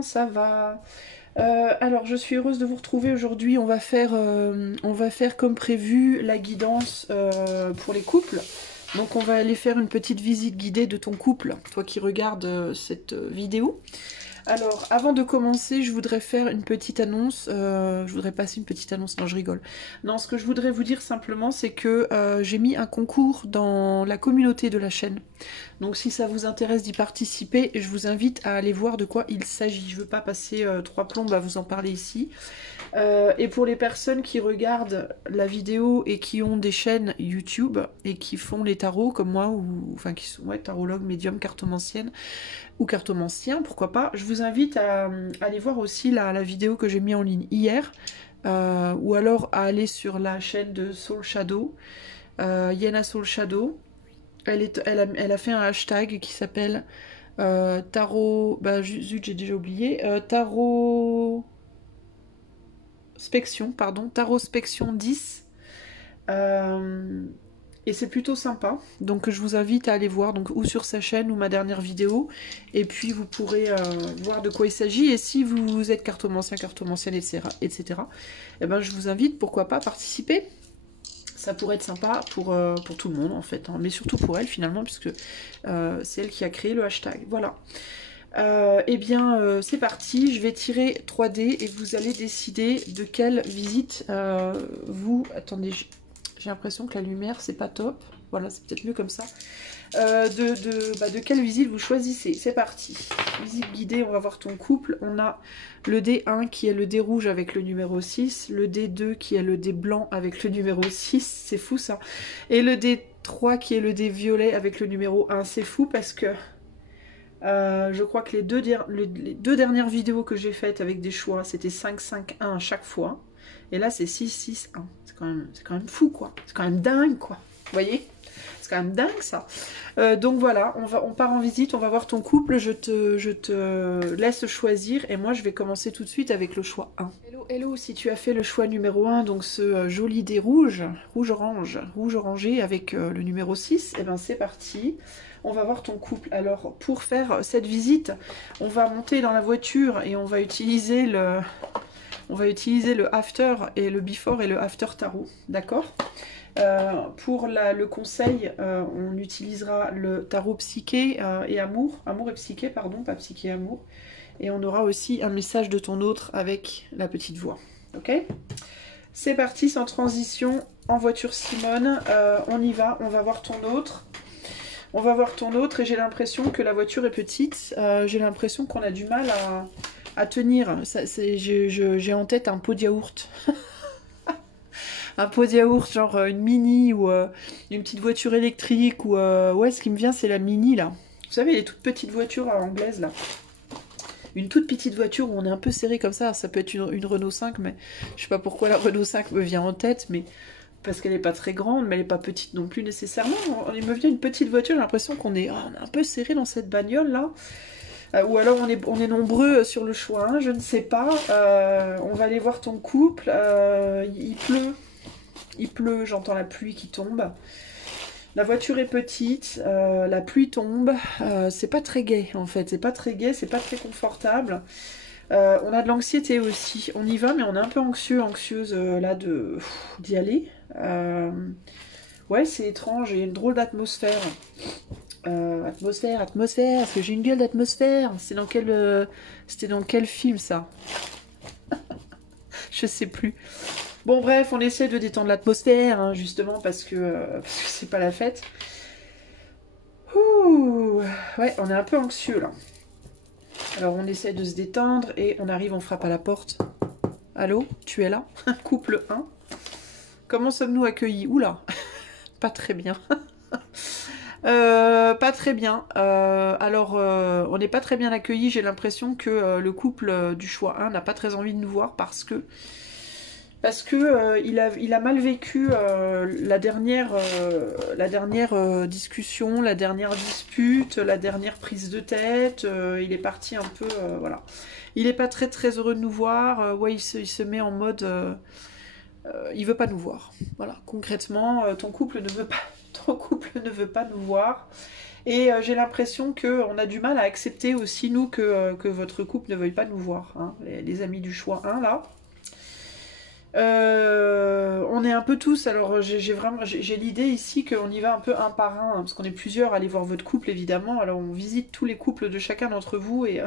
comment ça va? Alors je suis heureuse de vous retrouver aujourd'hui. On va faire comme prévu la guidance pour les couples. Donc on va aller faire une petite visite guidée de ton couple, toi qui regardes cette vidéo. Alors, avant de commencer, je voudrais faire une petite annonce. Je voudrais passer une petite annonce. Non, je rigole. Non, ce que je voudrais vous dire simplement, c'est que j'ai mis un concours dans la communauté de la chaîne. Donc, si ça vous intéresse d'y participer, je vous invite à aller voir de quoi il s'agit. Je ne veux pas passer 3 plombes à vous en parler ici. Et pour les personnes qui regardent la vidéo et qui ont des chaînes YouTube et qui font les tarots comme moi, ou enfin qui sont tarologues, médiums, cartomanciennes ou cartomanciens, pourquoi pas, je vous invite à aller voir aussi la vidéo que j'ai mis en ligne hier, ou alors à aller sur la chaîne de Soul Shadow, Yena Soul Shadow. Elle a fait un hashtag qui s'appelle tarot, bah zut j'ai déjà oublié, tarot Spection, pardon, Tarospection 10. Et c'est plutôt sympa. Donc je vous invite à aller voir donc, ou sur sa chaîne ou ma dernière vidéo. Et puis vous pourrez voir de quoi il s'agit. Et si vous êtes cartomancien, cartomancienne, etc. Eh ben, je vous invite, pourquoi pas, à participer. Ça pourrait être sympa pour tout le monde en fait. Hein, mais surtout pour elle finalement, puisque c'est elle qui a créé le hashtag. Voilà. Eh bien, c'est parti, je vais tirer 3D et vous allez décider de quelle visite vous... Attendez, j'ai l'impression que la lumière, c'est pas top. Voilà, c'est peut-être mieux comme ça. De quelle visite vous choisissez. C'est parti. Visite guidée, on va voir ton couple. On a le D1 qui est le dé rouge avec le numéro 6. Le D2 qui est le dé blanc avec le numéro 6. C'est fou ça. Et le D3 qui est le dé violet avec le numéro 1. C'est fou parce que... je crois que les deux dernières vidéos que j'ai faites avec des choix, c'était 5-5-1 à chaque fois. Et là, c'est 6-6-1. C'est quand même fou, quoi. C'est quand même dingue, quoi. Vous voyez? C'est quand même dingue, ça. Donc voilà, on part en visite, on va voir ton couple. Je te laisse choisir. Et moi, je vais commencer tout de suite avec le choix 1. Hello, hello, si tu as fait le choix numéro 1, donc ce joli dé rouge, rouge-orangé avec le numéro 6, et bien c'est parti. On va voir ton couple. Alors, pour faire cette visite, on va monter dans la voiture et on va utiliser le after et le before et le after tarot. D'accord? Pour le conseil, on utilisera le tarot psyché et amour. Amour et psyché, pardon, pas psyché et amour. Et on aura aussi un message de ton autre avec la petite voix. Ok? C'est parti, sans transition, en voiture Simone. On y va, on va voir ton autre. On va voir ton autre et j'ai l'impression que la voiture est petite. J'ai l'impression qu'on a du mal à tenir. J'ai en tête un pot de yaourt. Un pot de yaourt, genre une mini ou une petite voiture électrique. Ou ouais, ce qui me vient, c'est la mini là. Vous savez, les toutes petites voitures anglaises là. Une toute petite voiture où on est un peu serré comme ça. Ça peut être une Renault 5, mais je sais pas pourquoi la Renault 5 me vient en tête, mais... parce qu'elle n'est pas très grande, mais elle n'est pas petite non plus nécessairement. Il me vient une petite voiture, j'ai l'impression qu'on est, on est un peu serré dans cette bagnole là. Ou alors on est nombreux sur le choix, hein, je ne sais pas. On va aller voir ton couple. Il pleut, j'entends la pluie qui tombe. La voiture est petite, la pluie tombe. C'est pas très gai en fait, c'est pas très gai, c'est pas très confortable. On a de l'anxiété aussi. On y va, mais on est un peu anxieuse là d'y aller. Ouais, c'est étrange, il y a une drôle d'atmosphère. Atmosphère, parce que j'ai une gueule d'atmosphère. C'était dans quel film ça? Je sais plus. Bon bref, on essaie de détendre l'atmosphère, hein, justement, parce que c'est pas la fête. Ouh, ouais, on est un peu anxieux là. Alors on essaie de se détendre et on arrive, on frappe à la porte. Allô, tu es là? Couple 1. Comment sommes-nous accueillis? Oula, pas très bien. Pas très bien. Alors, on n'est pas très bien accueillis. J'ai l'impression que le couple du choix 1 n'a pas très envie de nous voir parce que il a mal vécu la dernière discussion, la dernière dispute, la dernière prise de tête. Il est parti un peu, voilà. Il n'est pas très très heureux de nous voir. Ouais, il se met en mode, il veut pas nous voir. Voilà, concrètement, ton couple ne veut pas nous voir. Et j'ai l'impression qu'on a du mal à accepter aussi, nous, que votre couple ne veuille pas nous voir. Hein, les amis du choix 1, là. On est un peu tous, alors j'ai l'idée ici qu'on y va un peu un par un, hein, parce qu'on est plusieurs à aller voir votre couple évidemment, alors on visite tous les couples de chacun d'entre vous et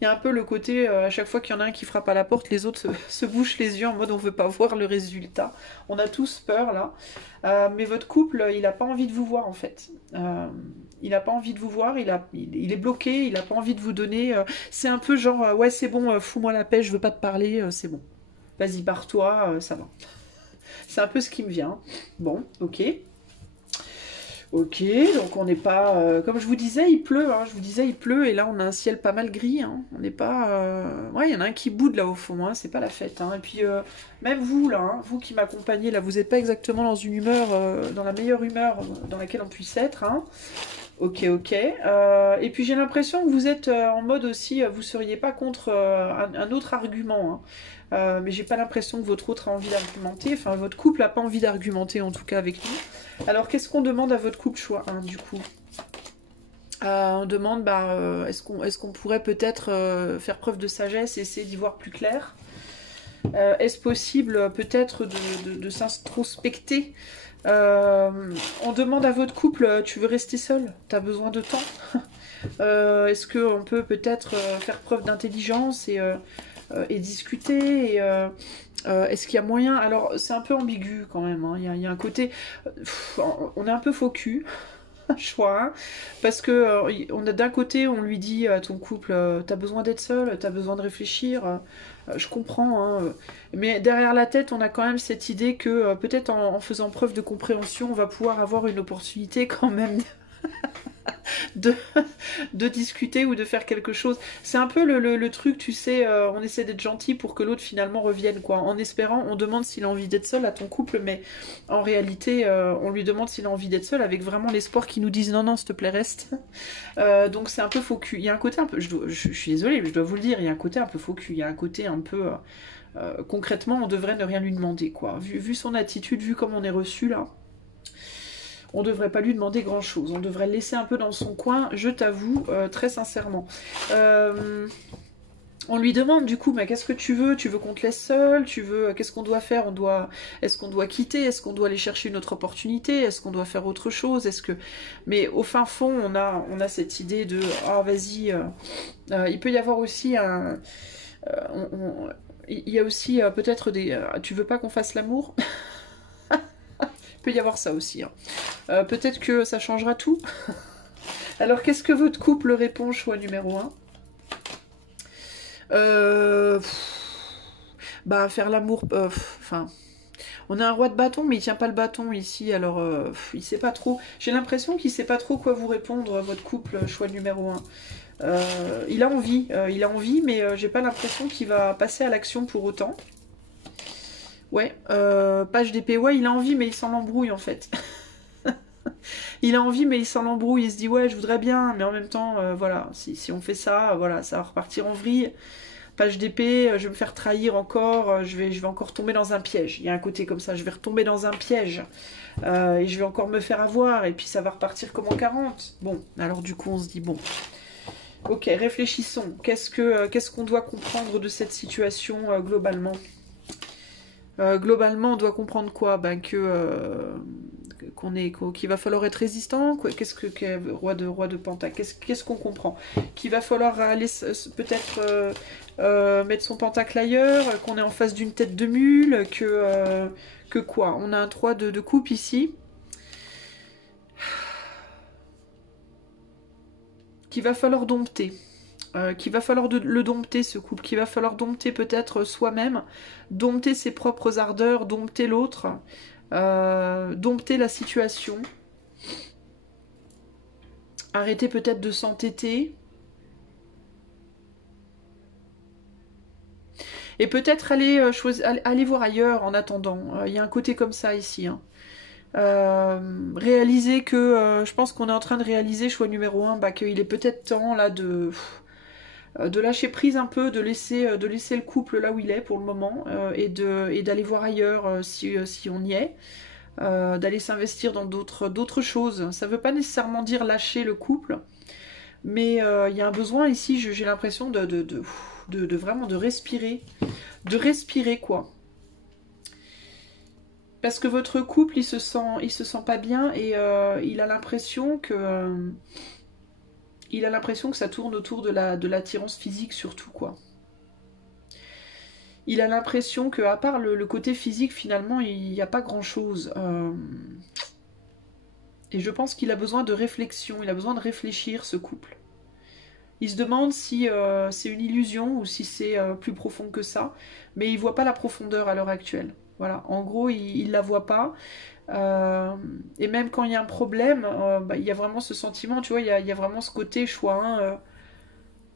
il y a un peu le côté, à chaque fois qu'il y en a un qui frappe à la porte, les autres se bouchent les yeux en mode on veut pas voir le résultat. On a tous peur là, mais votre couple il a pas envie de vous voir en fait. Il a pas envie de vous voir, il est bloqué, il a pas envie de vous donner, c'est un peu genre ouais c'est bon, fous-moi la paix, je veux pas te parler, c'est bon. Vas-y, barre-toi, ça va. C'est un peu ce qui me vient. Bon, ok. Ok, donc on n'est pas... comme je vous disais, il pleut, hein, je vous disais, il pleut, et là on a un ciel pas mal gris, hein. On n'est pas... Ouais, il y en a un qui boude là au fond, hein, c'est pas la fête. Hein. Et puis, même vous, là, hein, vous qui m'accompagnez, là, vous n'êtes pas exactement dans une humeur, dans la meilleure humeur dans laquelle on puisse être, hein. Ok, ok. Et puis j'ai l'impression que vous êtes en mode aussi, vous seriez pas contre un autre argument, hein. Mais j'ai pas l'impression que votre autre a envie d'argumenter, enfin votre couple a pas envie d'argumenter en tout cas avec nous. Alors qu'est-ce qu'on demande à votre couple choix 1 du coup? On demande, bah, est-ce qu'on pourrait peut-être faire preuve de sagesse et essayer d'y voir plus clair? Est-ce possible peut-être de s'introspecter? On demande à votre couple, tu veux rester seul? T'as besoin de temps? Est-ce qu'on peut peut-être faire preuve d'intelligence et discuter est-ce qu'il y a moyen? Alors c'est un peu ambigu quand même, hein. Il y a un côté... on est un peu faux cul, choix, hein, parce que on a d'un côté on lui dit à ton couple t'as besoin d'être seul, t'as besoin de réfléchir, je comprends, hein, mais derrière la tête on a quand même cette idée que peut-être en faisant preuve de compréhension on va pouvoir avoir une opportunité quand même de, de discuter ou de faire quelque chose. C'est un peu le truc, tu sais, on essaie d'être gentil pour que l'autre finalement revienne, quoi. En espérant, on demande s'il a envie d'être seul à ton couple, mais en réalité, on lui demande s'il a envie d'être seul avec vraiment l'espoir qu'il nous dise non, non, s'il te plaît, reste. Donc c'est un peu faux cul. Il y a un côté un peu, je suis désolée, mais je dois vous le dire, il y a un côté un peu faux cul. Il y a un côté un peu... concrètement, on devrait ne rien lui demander, quoi. Vu son attitude, vu comme on est reçu, là... On ne devrait pas lui demander grand chose. On devrait le laisser un peu dans son coin, je t'avoue, très sincèrement. On lui demande du coup, mais qu'est-ce que tu veux? Tu veux qu'on te laisse seul? Tu veux, qu'est-ce qu'on doit faire? Est-ce qu'on doit quitter? Est-ce qu'on doit aller chercher une autre opportunité? Est-ce qu'on doit faire autre chose? Mais au fin fond, on a cette idée de, ah vas-y, il peut y avoir aussi un, il y a aussi peut-être des, tu veux pas qu'on fasse l'amour? Il peut y avoir ça aussi, hein. Peut-être que ça changera tout. Alors, qu'est-ce que votre couple répond, choix numéro 1? Bah, faire l'amour... Enfin... on a un roi de bâton, mais il tient pas le bâton ici, alors il sait pas trop. J'ai l'impression qu'il sait pas trop quoi vous répondre, votre couple, choix numéro 1. Il a envie, mais j'ai pas l'impression qu'il va passer à l'action pour autant. Ouais, page d'épée, ouais, il a envie, mais il s'en embrouille en fait. Il a envie, mais il s'en embrouille. Il se dit, ouais, je voudrais bien, mais en même temps, voilà, si on fait ça, voilà, ça va repartir en vrille. Page d'épée, je vais me faire trahir encore, je vais encore tomber dans un piège. Il y a un côté comme ça, je vais retomber dans un piège. Et je vais encore me faire avoir, et puis ça va repartir comme en 40. Bon, alors du coup, on se dit, bon, ok, réfléchissons. Qu'est-ce qu'on doit comprendre de cette situation globalement? Globalement, on doit comprendre quoi? Ben qu'il va falloir être résistant. Qu'est-ce que roi de pentacle? Qu'est-ce qu'on comprend? Qu'il va falloir aller peut-être mettre son pentacle ailleurs, qu'on est en face d'une tête de mule, que quoi? On a un 3 de coupe ici. Qu'il va falloir dompter. Qu'il va falloir le dompter, ce couple, qu'il va falloir dompter peut-être soi-même, dompter ses propres ardeurs, dompter l'autre, dompter la situation, arrêter peut-être de s'entêter, et peut-être aller voir ailleurs en attendant. Il y a un côté comme ça ici, hein. Réaliser que, je pense qu'on est en train de réaliser, choix numéro 1, bah, qu'il est peut-être temps là de lâcher prise un peu, de laisser le couple là où il est pour le moment et d'aller voir ailleurs si on y est. d'aller s'investir dans d'autres choses. Ça ne veut pas nécessairement dire lâcher le couple, mais il y a un besoin ici, j'ai l'impression de vraiment de respirer quoi. Parce que votre couple, il se sent pas bien et il a l'impression que ça tourne autour de l'attirance physique surtout quoi. Il a l'impression que à part le côté physique, finalement, il n'y a pas grand-chose. Et je pense qu'il a besoin de réflexion, il a besoin de réfléchir, ce couple. Il se demande si c'est une illusion ou si c'est plus profond que ça, mais il voit pas la profondeur à l'heure actuelle. Voilà, en gros, il la voit pas. Et même quand il y a un problème, il y a vraiment ce sentiment, tu vois, il y a vraiment ce côté choix 1,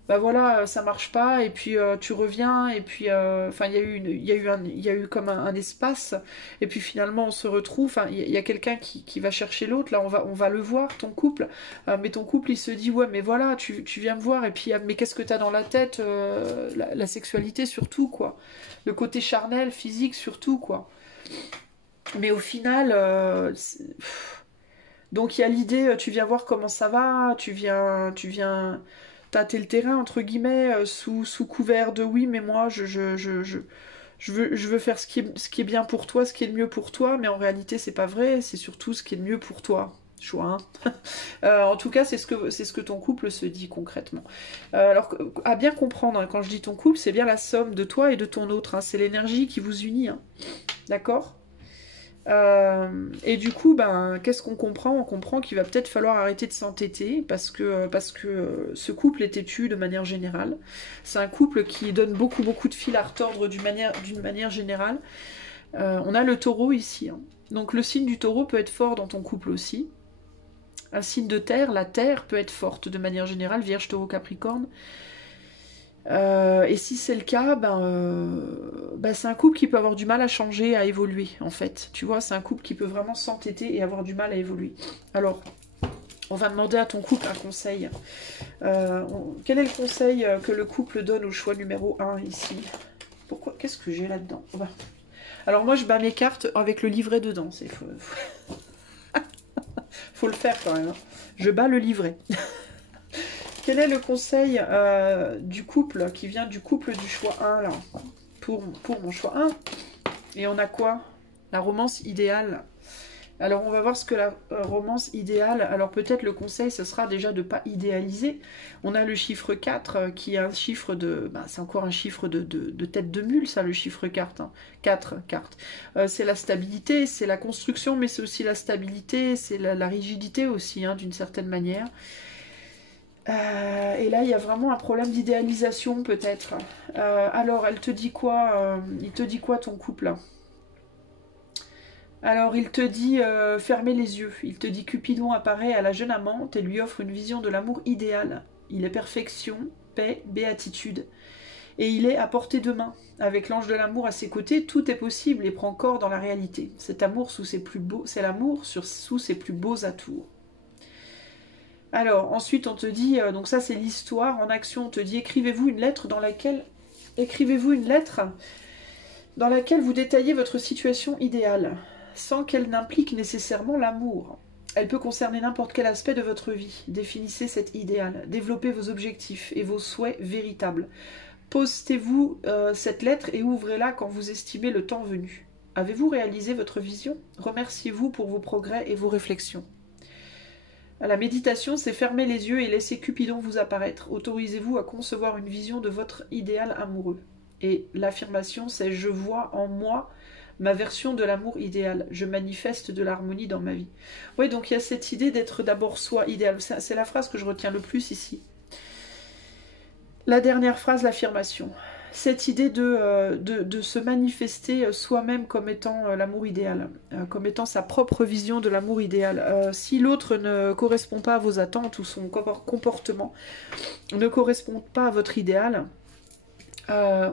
bah voilà, ça marche pas, et puis tu reviens, et puis enfin il y a eu comme un espace, et puis finalement on se retrouve, enfin il y a quelqu'un qui va chercher l'autre, là on va le voir, ton couple, mais ton couple il se dit ouais mais voilà, tu viens me voir, et puis mais qu'est-ce que t'as dans la tête, la sexualité surtout quoi, le côté charnel, physique surtout quoi. Mais au final, donc il y a l'idée, tu viens voir comment ça va, tu viens tâter le terrain, entre guillemets, sous couvert de oui, mais moi, je veux faire ce qui est bien pour toi, ce qui est le mieux pour toi, mais en réalité, c'est pas vrai, c'est surtout ce qui est le mieux pour toi. Choix, hein. En tout cas, c'est ce que ton couple se dit concrètement. Alors, à bien comprendre, hein, quand je dis ton couple, c'est bien la somme de toi et de ton autre, hein, c'est l'énergie qui vous unit, hein. D'accord ? Et du coup, ben, qu'est-ce qu'on comprend? On comprend qu'il va peut-être falloir arrêter de s'entêter parce que ce couple est têtu de manière générale. C'est un couple qui donne beaucoup de fil à retordre d'une manière générale. On a le taureau ici, hein. Donc le signe du taureau peut être fort dans ton couple aussi. Un signe de terre, la terre peut être forte de manière générale, Vierge, Taureau, Capricorne. Et si c'est le cas, c'est un couple qui peut avoir du mal à changer, à évoluer, en fait. Tu vois, c'est un couple qui peut vraiment s'entêter et avoir du mal à évoluer. Alors, on va demander à ton couple un conseil. Quel est le conseil que le couple donne au choix numéro 1 ici? Pourquoi? Qu'est-ce que j'ai là-dedans? Alors moi, je bats mes cartes avec le livret dedans. Faut le faire quand même, hein. Je bats le livret. Quel est le conseil du couple qui vient du couple du choix 1 là, pour mon choix 1? Et on a quoi? La romance idéale. Alors on va voir ce que la romance idéale. Alors peut-être le conseil ce sera déjà de ne pas idéaliser. On a le chiffre 4 qui est un chiffre de... c'est encore un chiffre de tête de mule ça, le chiffre 4. Hein. 4 cartes. C'est la stabilité, c'est la construction, mais c'est aussi la stabilité, c'est la rigidité aussi, hein, d'une certaine manière. Et là, il y a vraiment un problème d'idéalisation, peut-être. Alors, elle te dit quoi il te dit quoi, ton couple? Alors, il te dit fermez les yeux. Il te dit Cupidon apparaît à la jeune amante et lui offre une vision de l'amour idéal. Il est perfection, paix, béatitude. Et il est à portée de main. Avec l'ange de l'amour à ses côtés, tout est possible et prend corps dans la réalité. Cet amour sous ses plus beaux... C'est l'amour sous ses plus beaux atours. Alors, ensuite, on te dit, donc ça c'est l'histoire, en action, on te dit, écrivez-vous une lettre dans laquelle vous détaillez votre situation idéale, sans qu'elle n'implique nécessairement l'amour. Elle peut concerner n'importe quel aspect de votre vie. Définissez cet idéal, développez vos objectifs et vos souhaits véritables. Postez-vous cette lettre et ouvrez-la quand vous estimez le temps venu. Avez-vous réalisé votre vision? Remerciez-vous pour vos progrès et vos réflexions. La méditation, c'est fermer les yeux et laisser Cupidon vous apparaître. Autorisez-vous à concevoir une vision de votre idéal amoureux. Et l'affirmation, c'est « Je vois en moi ma version de l'amour idéal. Je manifeste de l'harmonie dans ma vie. » Oui, donc il y a cette idée d'être d'abord soi idéal. C'est la phrase que je retiens le plus ici. La dernière phrase, l'affirmation. Cette idée de se manifester soi-même comme étant l'amour idéal, comme étant sa propre vision de l'amour idéal. Si l'autre ne correspond pas à vos attentes ou son comportement ne correspond pas à votre idéal,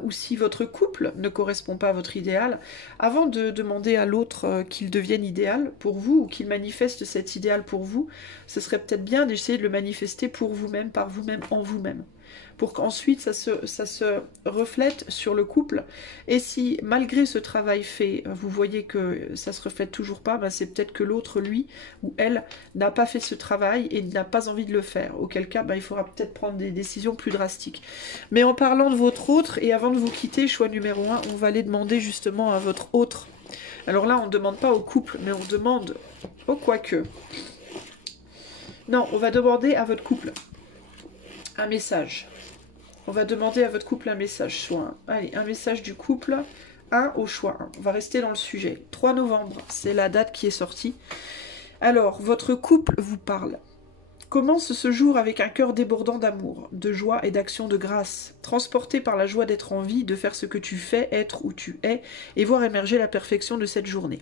ou si votre couple ne correspond pas à votre idéal, avant de demander à l'autre qu'il devienne idéal pour vous ou qu'il manifeste cet idéal pour vous, ce serait peut-être bien d'essayer de le manifester pour vous-même, par vous-même, en vous-même. pour qu'ensuite ça se reflète sur le couple. Et si malgré ce travail fait, vous voyez que ça se reflète toujours pas, ben c'est peut-être que l'autre, lui ou elle, n'a pas fait ce travail et n'a pas envie de le faire. Auquel cas, ben, il faudra peut-être prendre des décisions plus drastiques. Mais en parlant de votre autre, et avant de vous quitter, choix numéro 1, on va aller demander justement à votre autre. Alors là, on ne demande pas au couple, mais on demande au quoique. Non, on va demander à votre couple un message. On va demander à votre couple un message, choix 1. Allez, un message du couple, 1 au choix 1. On va rester dans le sujet. 3 novembre, c'est la date qui est sortie. Alors, votre couple vous parle. Commence ce jour avec un cœur débordant d'amour, de joie et d'action de grâce, transporté par la joie d'être en vie, de faire ce que tu fais, être où tu es, et voir émerger la perfection de cette journée.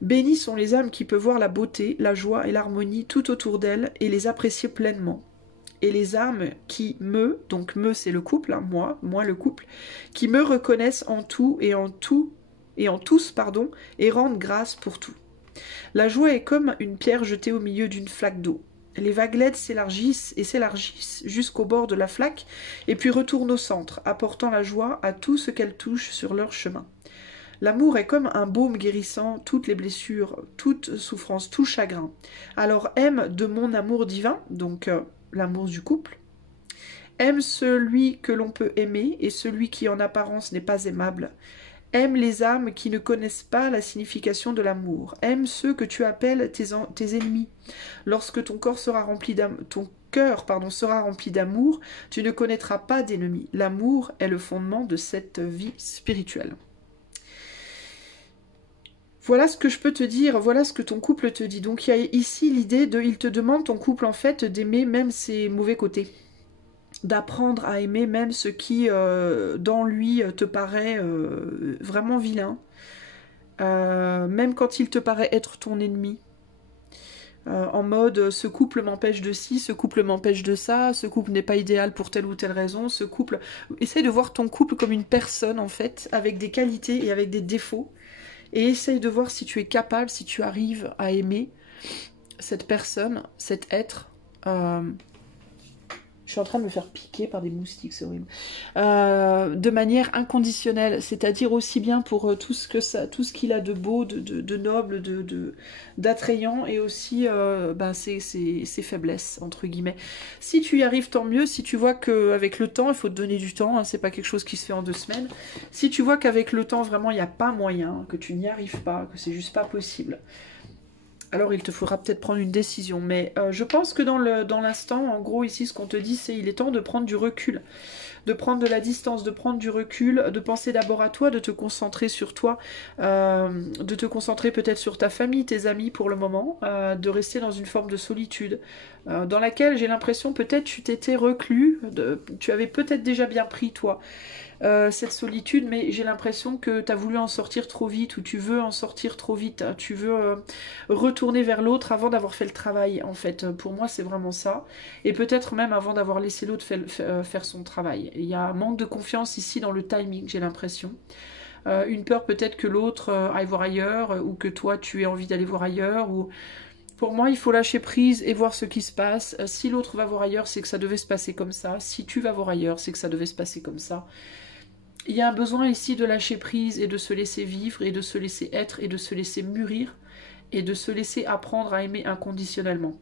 Bénis sont les âmes qui peuvent voir la beauté, la joie et l'harmonie tout autour d'elles et les apprécier pleinement. Et les âmes qui donc c'est le couple, hein, moi le couple, qui me reconnaissent en tout et en tous, et rendent grâce pour tout. La joie est comme une pierre jetée au milieu d'une flaque d'eau. Les vaguelettes s'élargissent jusqu'au bord de la flaque et puis retournent au centre, apportant la joie à tout ce qu'elles touchent sur leur chemin. L'amour est comme un baume guérissant toutes les blessures, toute souffrance, tout chagrin. Alors aime de mon amour divin, donc l'amour du couple. Aime celui que l'on peut aimer et celui qui en apparence n'est pas aimable. Aime les âmes qui ne connaissent pas la signification de l'amour. Aime ceux que tu appelles tes ennemis. Lorsque ton cœur sera rempli d'amour, tu ne connaîtras pas d'ennemis. L'amour est le fondement de cette vie spirituelle. Voilà ce que je peux te dire, voilà ce que ton couple te dit. Donc il y a ici l'idée il te demande, ton couple en fait, d'aimer même ses mauvais côtés. D'apprendre à aimer même ce qui, dans lui, te paraît vraiment vilain. Même quand il te paraît être ton ennemi. En mode, ce couple m'empêche de ci, ce couple m'empêche de ça, ce couple n'est pas idéal pour telle ou telle raison, ce couple... Essaye de voir ton couple comme une personne, en fait, avec des qualités et avec des défauts. Et essaye de voir si tu es capable, si tu arrives à aimer cette personne, cet être... Je suis en train de me faire piquer par des moustiques, c'est horrible. De manière inconditionnelle, c'est-à-dire aussi bien pour tout ce qu'il a de beau, de noble, d'attrayant, et aussi ses faiblesses, entre guillemets. Si tu y arrives, tant mieux. Si tu vois qu'avec le temps, il faut te donner du temps, hein, c'est pas quelque chose qui se fait en 2 semaines. Si tu vois qu'avec le temps, vraiment, il n'y a pas moyen, que tu n'y arrives pas, que c'est juste pas possible, alors il te faudra peut-être prendre une décision. Mais je pense que dans l'instant, en gros ici ce qu'on te dit, c'est il est temps de prendre du recul. De prendre de la distance, de prendre du recul, de penser d'abord à toi, de te concentrer sur toi, de te concentrer peut-être sur ta famille, tes amis pour le moment, de rester dans une forme de solitude, dans laquelle j'ai l'impression peut-être tu t'étais reclus, tu avais peut-être déjà bien pris toi cette solitude, mais j'ai l'impression que tu as voulu en sortir trop vite, ou tu veux en sortir trop vite, tu veux retourner vers l'autre avant d'avoir fait le travail, en fait. Pour moi, c'est vraiment ça. Et peut-être même avant d'avoir laissé l'autre faire son travail. Il y a un manque de confiance ici dans le timing, j'ai l'impression. Une peur peut-être que l'autre aille voir ailleurs, ou que toi, tu aies envie d'aller voir ailleurs, ou... Pour moi, il faut lâcher prise et voir ce qui se passe. Si l'autre va voir ailleurs, c'est que ça devait se passer comme ça. Si tu vas voir ailleurs, c'est que ça devait se passer comme ça. Il y a un besoin ici de lâcher prise et de se laisser vivre et de se laisser être et de se laisser mûrir et de se laisser apprendre à aimer inconditionnellement.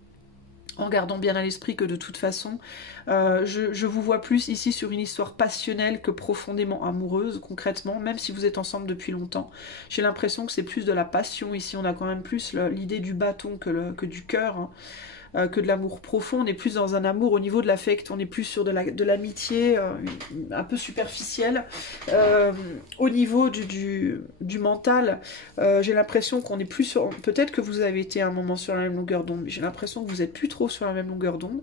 En gardant bien à l'esprit que de toute façon, je vous vois plus ici sur une histoire passionnelle que profondément amoureuse, concrètement, même si vous êtes ensemble depuis longtemps. J'ai l'impression que c'est plus de la passion ici, on a quand même plus l'idée du bâton que du cœur, hein. Que de l'amour profond, on est plus dans un amour au niveau de l'affect, on est plus sur de l'amitié un peu superficielle. Au niveau du mental, j'ai l'impression qu'on est plus sur... Peut-être que vous avez été à un moment sur la même longueur d'onde, mais j'ai l'impression que vous n'êtes plus trop sur la même longueur d'onde.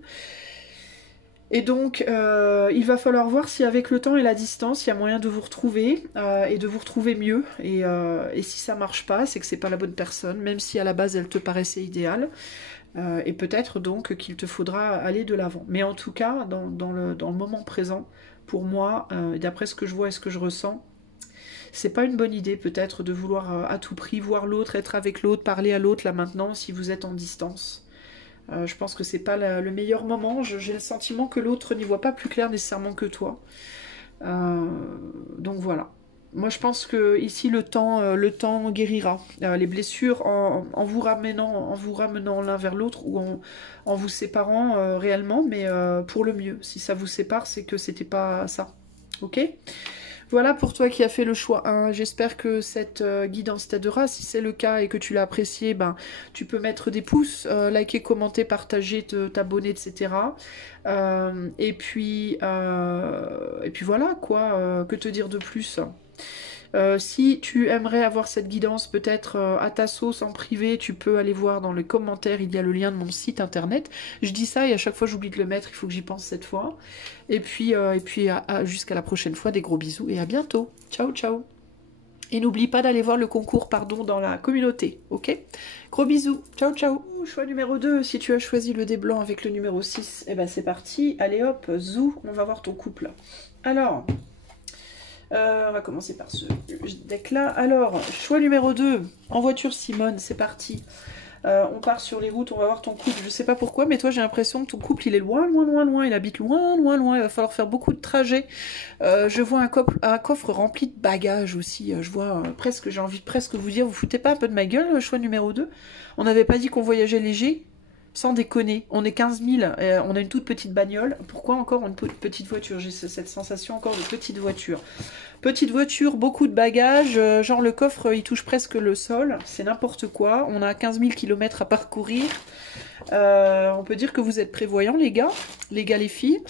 Et donc, il va falloir voir si avec le temps et la distance, il y a moyen de vous retrouver et de vous retrouver mieux. Et si ça marche pas, c'est que c'est pas la bonne personne, même si à la base elle te paraissait idéale. Et peut-être donc qu'il te faudra aller de l'avant. Mais en tout cas, dans le moment présent, pour moi, d'après ce que je vois et ce que je ressens, c'est pas une bonne idée peut-être de vouloir à tout prix voir l'autre, être avec l'autre, parler à l'autre là maintenant si vous êtes en distance. Je pense que c'est pas le meilleur moment. J'ai le sentiment que l'autre n'y voit pas plus clair nécessairement que toi. Donc voilà. Moi, je pense que ici le temps guérira. Les blessures en vous ramenant l'un vers l'autre ou en vous séparant réellement, mais pour le mieux. Si ça vous sépare, c'est que c'était pas ça. Ok? Voilà pour toi qui as fait le choix 1. J'espère que cette guidance t'aidera. Si c'est le cas et que tu l'as apprécié, ben, tu peux mettre des pouces, liker, commenter, partager, t'abonner, etc. Et puis voilà, quoi. Que te dire de plus? Si tu aimerais avoir cette guidance peut-être à ta sauce en privé, tu peux aller voir dans les commentaires, il y a le lien de mon site internet. Je dis ça et à chaque fois j'oublie de le mettre, il faut que j'y pense cette fois. Et puis jusqu'à la prochaine fois, des gros bisous et à bientôt. Ciao, ciao. Et n'oublie pas d'aller voir le concours, pardon, dans la communauté, ok? Gros bisous, ciao, ciao. Choix numéro 2, si tu as choisi le dé blanc avec le numéro 6, eh ben c'est parti. Allez hop, zou, on va voir ton couple. Alors... on va commencer par ce deck là. Alors, choix numéro 2, en voiture Simone, c'est parti. On part sur les routes, on va voir ton couple. Je sais pas pourquoi, mais toi j'ai l'impression que ton couple il est loin, loin, loin, loin. Il habite loin, loin, loin. Il va falloir faire beaucoup de trajets. Je vois un coffre rempli de bagages aussi. Je vois presque, j'ai envie de presque vous dire, vous foutez pas un peu de ma gueule, choix numéro 2. On n'avait pas dit qu'on voyageait léger? Sans déconner, on est 15 000, on a une toute petite bagnole. Pourquoi encore une petite voiture? J'ai cette sensation encore de petite voiture. Petite voiture, beaucoup de bagages, genre le coffre il touche presque le sol, c'est n'importe quoi. On a 15 000 km à parcourir. On peut dire que vous êtes prévoyants les gars, les filles.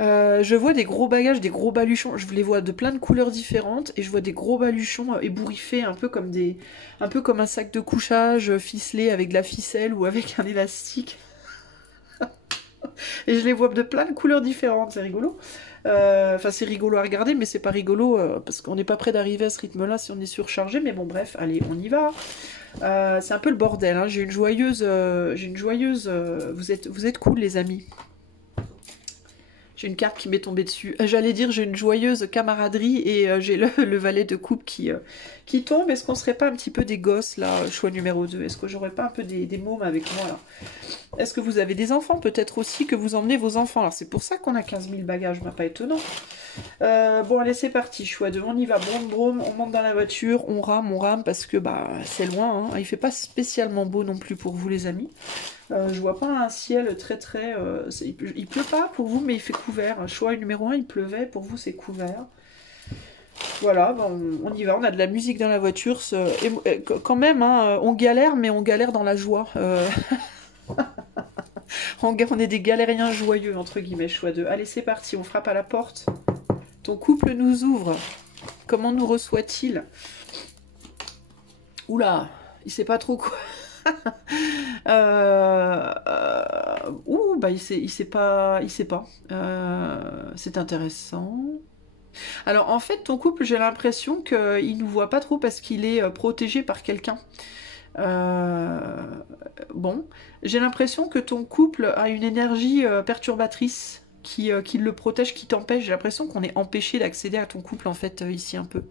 Je vois des gros bagages, des gros baluchons, je les vois de plein de couleurs différentes et je vois des gros baluchons ébouriffés un peu comme un sac de couchage ficelé avec de la ficelle ou avec un élastique. Et je les vois de plein de couleurs différentes, c'est rigolo. Enfin, c'est rigolo à regarder, mais c'est pas rigolo parce qu'on n'est pas près d'arriver à ce rythme-là si on est surchargé. Mais bon, bref, allez, on y va. C'est un peu le bordel. Hein. J'ai une joyeuse. Vous êtes cool, les amis. J'ai une carte qui m'est tombée dessus. J'allais dire j'ai une joyeuse camaraderie et j'ai le valet de coupe qui tombe. Est-ce qu'on serait pas un petit peu des gosses là, choix numéro 2? Est-ce que j'aurais pas un peu des mômes avec moi là? Est-ce que vous avez des enfants? Peut-être aussi que vous emmenez vos enfants. Alors c'est pour ça qu'on a 15 000 bagages, pas étonnant. Bon allez c'est parti, choix 2, on y va, brom brom, on monte dans la voiture, on rame parce que bah c'est loin, hein. Il fait pas spécialement beau non plus pour vous les amis. Je vois pas un ciel très il pleut pas pour vous mais il fait couvert. Choix numéro 1, il pleuvait, pour vous c'est couvert. Voilà, bon, on y va, on a de la musique dans la voiture, quand même hein, on galère mais on galère dans la joie. On est des galériens joyeux entre guillemets, choix 2. Allez c'est parti, on frappe à la porte. Ton couple nous ouvre. Comment nous reçoit-il? Oula, il sait pas trop quoi. Bah il sait pas. C'est intéressant. Alors en fait, ton couple, j'ai l'impression qu'il nous voit pas trop parce qu'il est protégé par quelqu'un. Bon, j'ai l'impression que ton couple a une énergie perturbatrice qui le protège, qui t'empêche. J'ai l'impression qu'on est empêché d'accéder à ton couple en fait ici un peu.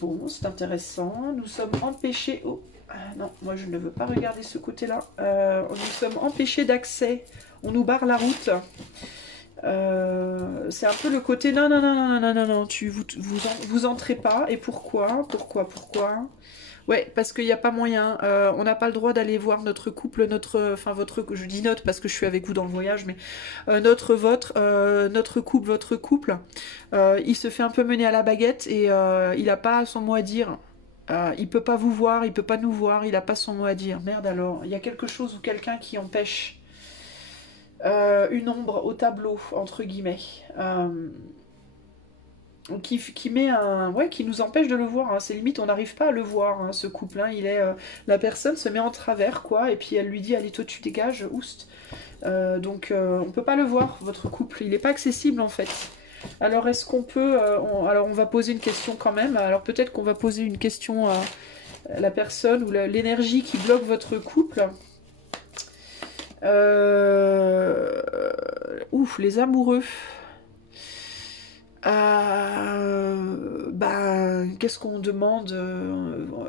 Bon, c'est intéressant. Nous sommes empêchés... Oh, non, moi je ne veux pas regarder ce côté-là. Nous sommes empêchés d'accès. On nous barre la route. C'est un peu le côté... Non, non, non, non, non, non, non, vous entrez pas. Et pourquoi? Pourquoi? Ouais, parce qu'il n'y a pas moyen. On n'a pas le droit d'aller voir notre couple, je dis notre parce que je suis avec vous dans le voyage, mais notre couple, votre couple, il se fait un peu mener à la baguette et il n'a pas son mot à dire. Il peut pas vous voir, il peut pas nous voir, il n'a pas son mot à dire. Merde alors, il y a quelque chose ou quelqu'un qui empêche une ombre au tableau, entre guillemets. Qui met qui nous empêche de le voir, hein. C'est limite on n'arrive pas à le voir hein, ce couple, hein. La personne se met en travers quoi et puis elle lui dit allez toi tu dégages, oust. Donc on peut pas le voir votre couple, il est pas accessible en fait. Alors est-ce qu'on peut alors on va poser une question quand même, alors peut-être qu'on va poser une question à la personne ou l'énergie qui bloque votre couple. Les amoureux. Qu'est-ce qu'on demande?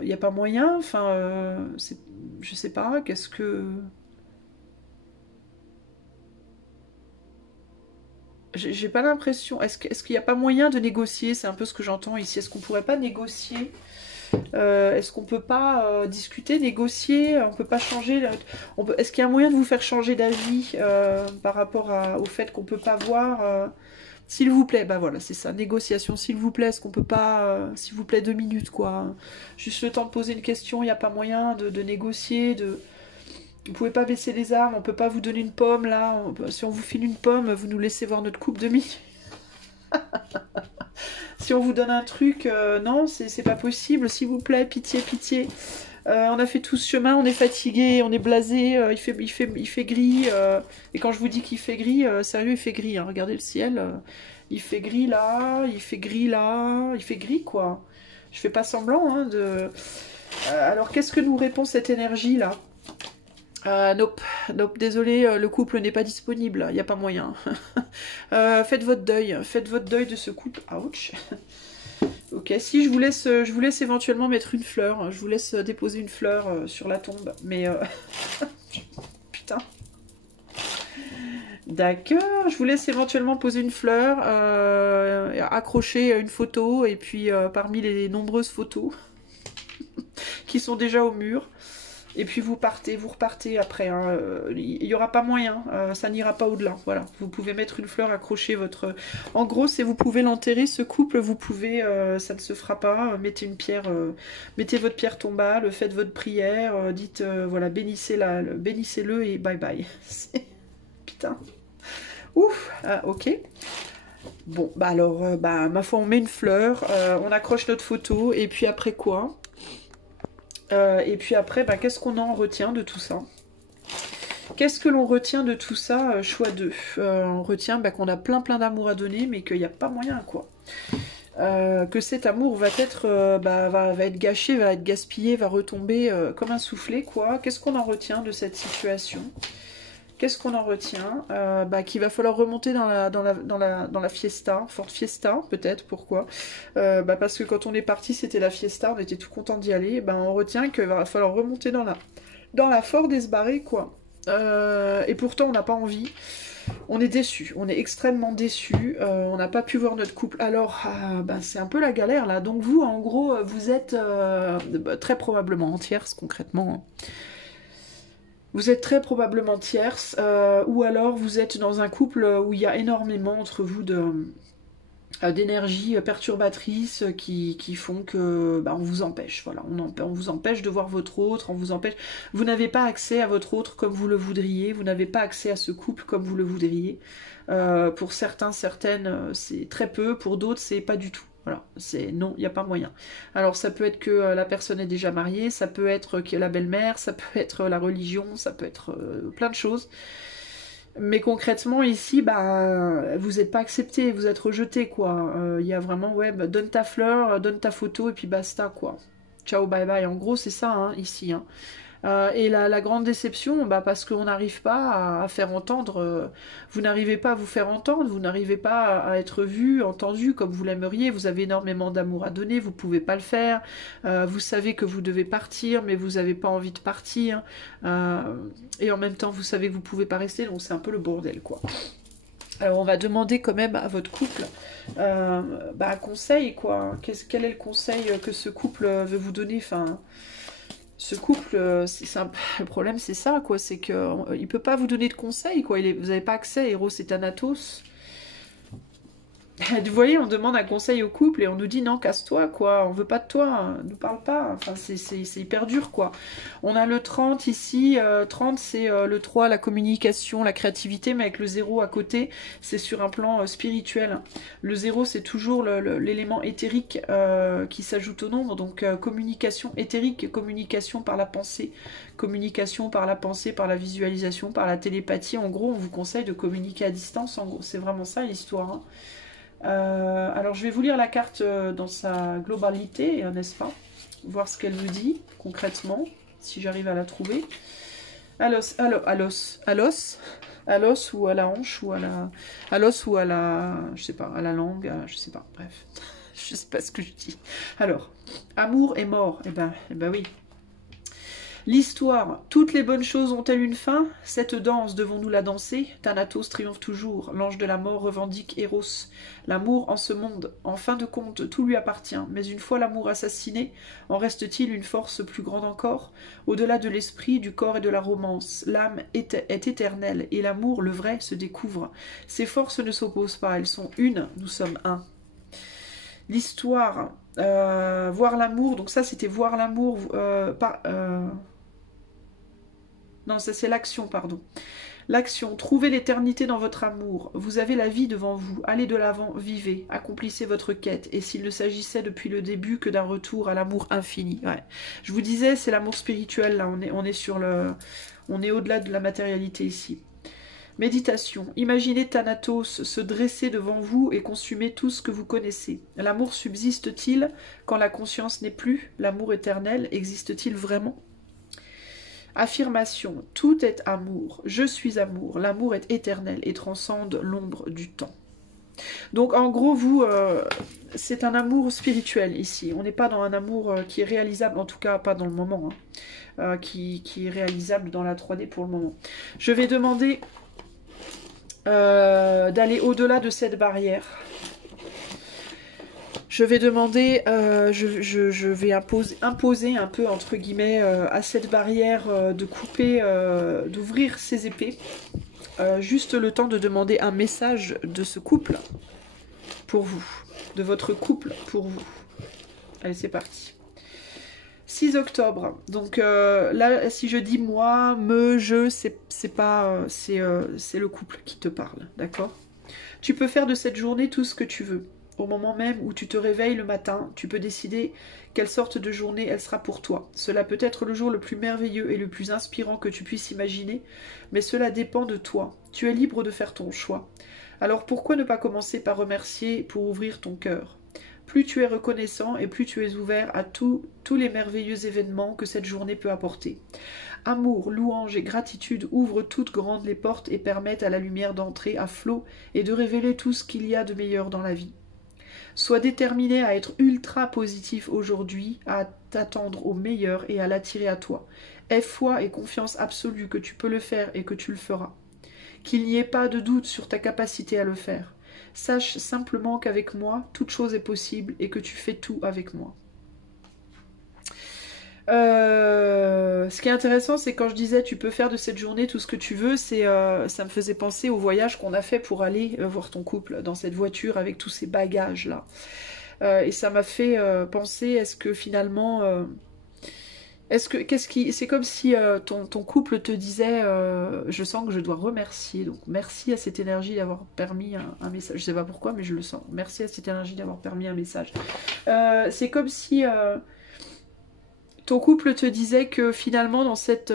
Il n'y a pas moyen, enfin, je sais pas, qu'est-ce que... J'ai pas l'impression. Est-ce qu'il n'y a pas moyen de négocier? C'est un peu ce que j'entends ici. Est-ce qu'on pourrait pas négocier? Est-ce qu'on peut pas discuter, négocier? On peut pas changer? Est-ce qu'il y a un moyen de vous faire changer d'avis par rapport au fait qu'on peut pas voir s'il vous plaît, bah voilà, c'est ça, négociation, s'il vous plaît, est-ce qu'on peut pas, s'il vous plaît, 2 minutes, quoi. Juste le temps de poser une question, il n'y a pas moyen de négocier, Vous pouvez pas baisser les armes, on peut pas vous donner une pomme, là. Si on vous file une pomme, vous nous laissez voir notre coupe 2 minutes. Si on vous donne un truc, non, c'est pas possible, s'il vous plaît, pitié, pitié. On a fait tout ce chemin, on est fatigué, on est blasé, il fait gris. Et quand je vous dis qu'il fait gris, sérieux, il fait gris. Hein, regardez le ciel. Il fait gris là, il fait gris là, il fait gris quoi. Je fais pas semblant hein, de... alors qu'est-ce que nous répond cette énergie là? Nope, nope, désolé, le couple n'est pas disponible, il n'y a pas moyen. Faites votre deuil de ce couple. Ouch. Ok, si je vous laisse éventuellement mettre une fleur, je vous laisse déposer une fleur sur la tombe, mais putain. D'accord, je vous laisse éventuellement poser une fleur, accrocher une photo, et puis parmi les nombreuses photos qui sont déjà au mur, et puis vous repartez après, hein, il n'y aura pas moyen, ça n'ira pas au-delà, voilà. Vous pouvez mettre une fleur, accrocher votre... En gros, c'est vous pouvez l'enterrer, ce couple, vous pouvez, ça ne se fera pas, mettez une pierre, mettez votre pierre tombale, faites votre prière, dites, voilà, bénissez-le et bye bye. Putain. Ouf, ok. Bon, bah alors, bah, ma foi, on met une fleur, on accroche notre photo, et puis après quoi? Et puis après, bah, qu'est-ce qu'on en retient de tout ça? Qu'est-ce que l'on retient de tout ça? Choix 2. On retient bah, qu'on a plein d'amour à donner, mais qu'il n'y a pas moyen, quoi. Que cet amour va être, va être gâché, va être gaspillé, va retomber comme un soufflet, quoi. Qu'est-ce qu'on en retient de cette situation? Qu'est-ce qu'on en retient? Qu'il va falloir remonter dans la fiesta, forte fiesta, peut-être, pourquoi? Parce que quand on est parti, c'était la fiesta, on était tout content d'y aller, on retient qu'il va falloir remonter dans la forte et se barrer, quoi. Et pourtant, on n'a pas envie. On est déçu, on est extrêmement déçu, on n'a pas pu voir notre couple. Alors, c'est un peu la galère, là. Donc vous, en gros, vous êtes très probablement en tierce, concrètement. Vous êtes très probablement tierce, ou alors vous êtes dans un couple où il y a énormément entre vous d'énergie perturbatrice qui font que on vous empêche, voilà, on vous empêche de voir votre autre, on vous empêche, vous n'avez pas accès à votre autre comme vous le voudriez, vous n'avez pas accès à ce couple comme vous le voudriez. Pour certains, certaines, c'est très peu, pour d'autres, c'est pas du tout. Voilà, c'est non, il n'y a pas moyen. Alors ça peut être que la personne est déjà mariée, ça peut être que la belle-mère, ça peut être la religion, ça peut être plein de choses. Mais concrètement ici, vous n'êtes pas accepté, vous êtes rejeté quoi. Il y a vraiment, ouais, donne ta fleur, donne ta photo et puis basta quoi. Ciao, bye bye. En gros c'est ça hein, ici. Hein. Et la grande déception, parce qu'on n'arrive pas à faire entendre, vous n'arrivez pas à vous faire entendre, vous n'arrivez pas à être vu, entendu comme vous l'aimeriez, vous avez énormément d'amour à donner, vous pouvez pas le faire, vous savez que vous devez partir, mais vous n'avez pas envie de partir, et en même temps vous savez que vous pouvez pas rester, donc c'est un peu le bordel quoi. Alors on va demander quand même à votre couple un conseil quoi, quel est le conseil que ce couple veut vous donner, enfin... Ce couple, le problème c'est ça, quoi, c'est qu'il peut pas vous donner de conseils, quoi. Vous n'avez pas accès à Eros et Thanatos. Vous voyez, on demande un conseil au couple et on nous dit non, casse-toi, quoi, on veut pas de toi, hein, nous parle pas. Enfin, c'est hyper dur, quoi. On a le 30 ici, 30 c'est le 3, la communication, la créativité, mais avec le 0 à côté, c'est sur un plan spirituel. Le 0, c'est toujours l'élément éthérique qui s'ajoute au nombre, donc communication éthérique, communication par la pensée, communication par la pensée, par la visualisation, par la télépathie. En gros, on vous conseille de communiquer à distance, en gros, c'est vraiment ça l'histoire, hein. Alors je vais vous lire la carte dans sa globalité, n'est-ce pas? Voir ce qu'elle nous dit concrètement, si j'arrive à la trouver. À l'os ou à la hanche ou à l'os ou à la, je sais pas, à la langue, je sais pas, bref, je sais pas ce que je dis. Alors, amour et mort, eh ben oui. L'histoire, toutes les bonnes choses ont-elles une fin? Cette danse, devons-nous la danser? Thanatos triomphe toujours, l'ange de la mort revendique Eros. L'amour en ce monde, en fin de compte, tout lui appartient, mais une fois l'amour assassiné, en reste-t-il une force plus grande encore? Au-delà de l'esprit, du corps et de la romance, l'âme est éternelle, et l'amour, le vrai, se découvre. Ces forces ne s'opposent pas, elles sont une, nous sommes un. L'histoire, voir l'amour, donc ça c'était voir l'amour, non, ça c'est l'action, pardon. L'action, trouvez l'éternité dans votre amour. Vous avez la vie devant vous. Allez de l'avant, vivez, accomplissez votre quête. Et s'il ne s'agissait depuis le début que d'un retour à l'amour infini. Ouais. Je vous disais, c'est l'amour spirituel, là. On est au-delà de la matérialité ici. Méditation. Imaginez Thanatos se dresser devant vous et consumer tout ce que vous connaissez. L'amour subsiste-t-il quand la conscience n'est plus? L'amour éternel existe-t-il vraiment? Affirmation, tout est amour, je suis amour, l'amour est éternel et transcende l'ombre du temps. Donc en gros, vous, c'est un amour spirituel ici. On n'est pas dans un amour qui est réalisable, en tout cas pas dans le moment, hein, qui est réalisable dans la 3D pour le moment. Je vais demander d'aller au-delà de cette barrière. Je vais demander, je vais imposer un peu, entre guillemets, à cette barrière de couper, d'ouvrir ses épées. Juste le temps de demander un message de ce couple pour vous. De votre couple pour vous. Allez, c'est parti. 6 octobre. Donc là, si je dis moi, je, c'est pas, c'est le couple qui te parle, d'accord? Tu peux faire de cette journée tout ce que tu veux. Au moment même où tu te réveilles le matin, tu peux décider quelle sorte de journée elle sera pour toi. Cela peut être le jour le plus merveilleux et le plus inspirant que tu puisses imaginer, mais cela dépend de toi. Tu es libre de faire ton choix. Alors pourquoi ne pas commencer par remercier pour ouvrir ton cœur? Plus tu es reconnaissant et plus tu es ouvert à tous les merveilleux événements que cette journée peut apporter. Amour, louange et gratitude ouvrent toutes grandes les portes et permettent à la lumière d'entrer à flot et de révéler tout ce qu'il y a de meilleur dans la vie. Sois déterminé à être ultra positif aujourd'hui, à t'attendre au meilleur et à l'attirer à toi. Aie foi et confiance absolue que tu peux le faire et que tu le feras. Qu'il n'y ait pas de doute sur ta capacité à le faire. Sache simplement qu'avec moi, toute chose est possible et que tu fais tout avec moi. Ce qui est intéressant, c'est quand je disais tu peux faire de cette journée tout ce que tu veux, ça me faisait penser au voyage qu'on a fait pour aller voir ton couple dans cette voiture avec tous ces bagages là. Et ça m'a fait penser, est-ce que finalement, c'est comme si ton couple te disait, je sens que je dois remercier, donc merci à cette énergie d'avoir permis un message. Je sais pas pourquoi, mais je le sens. Merci à cette énergie d'avoir permis un message. C'est comme si ton couple te disait que finalement dans cette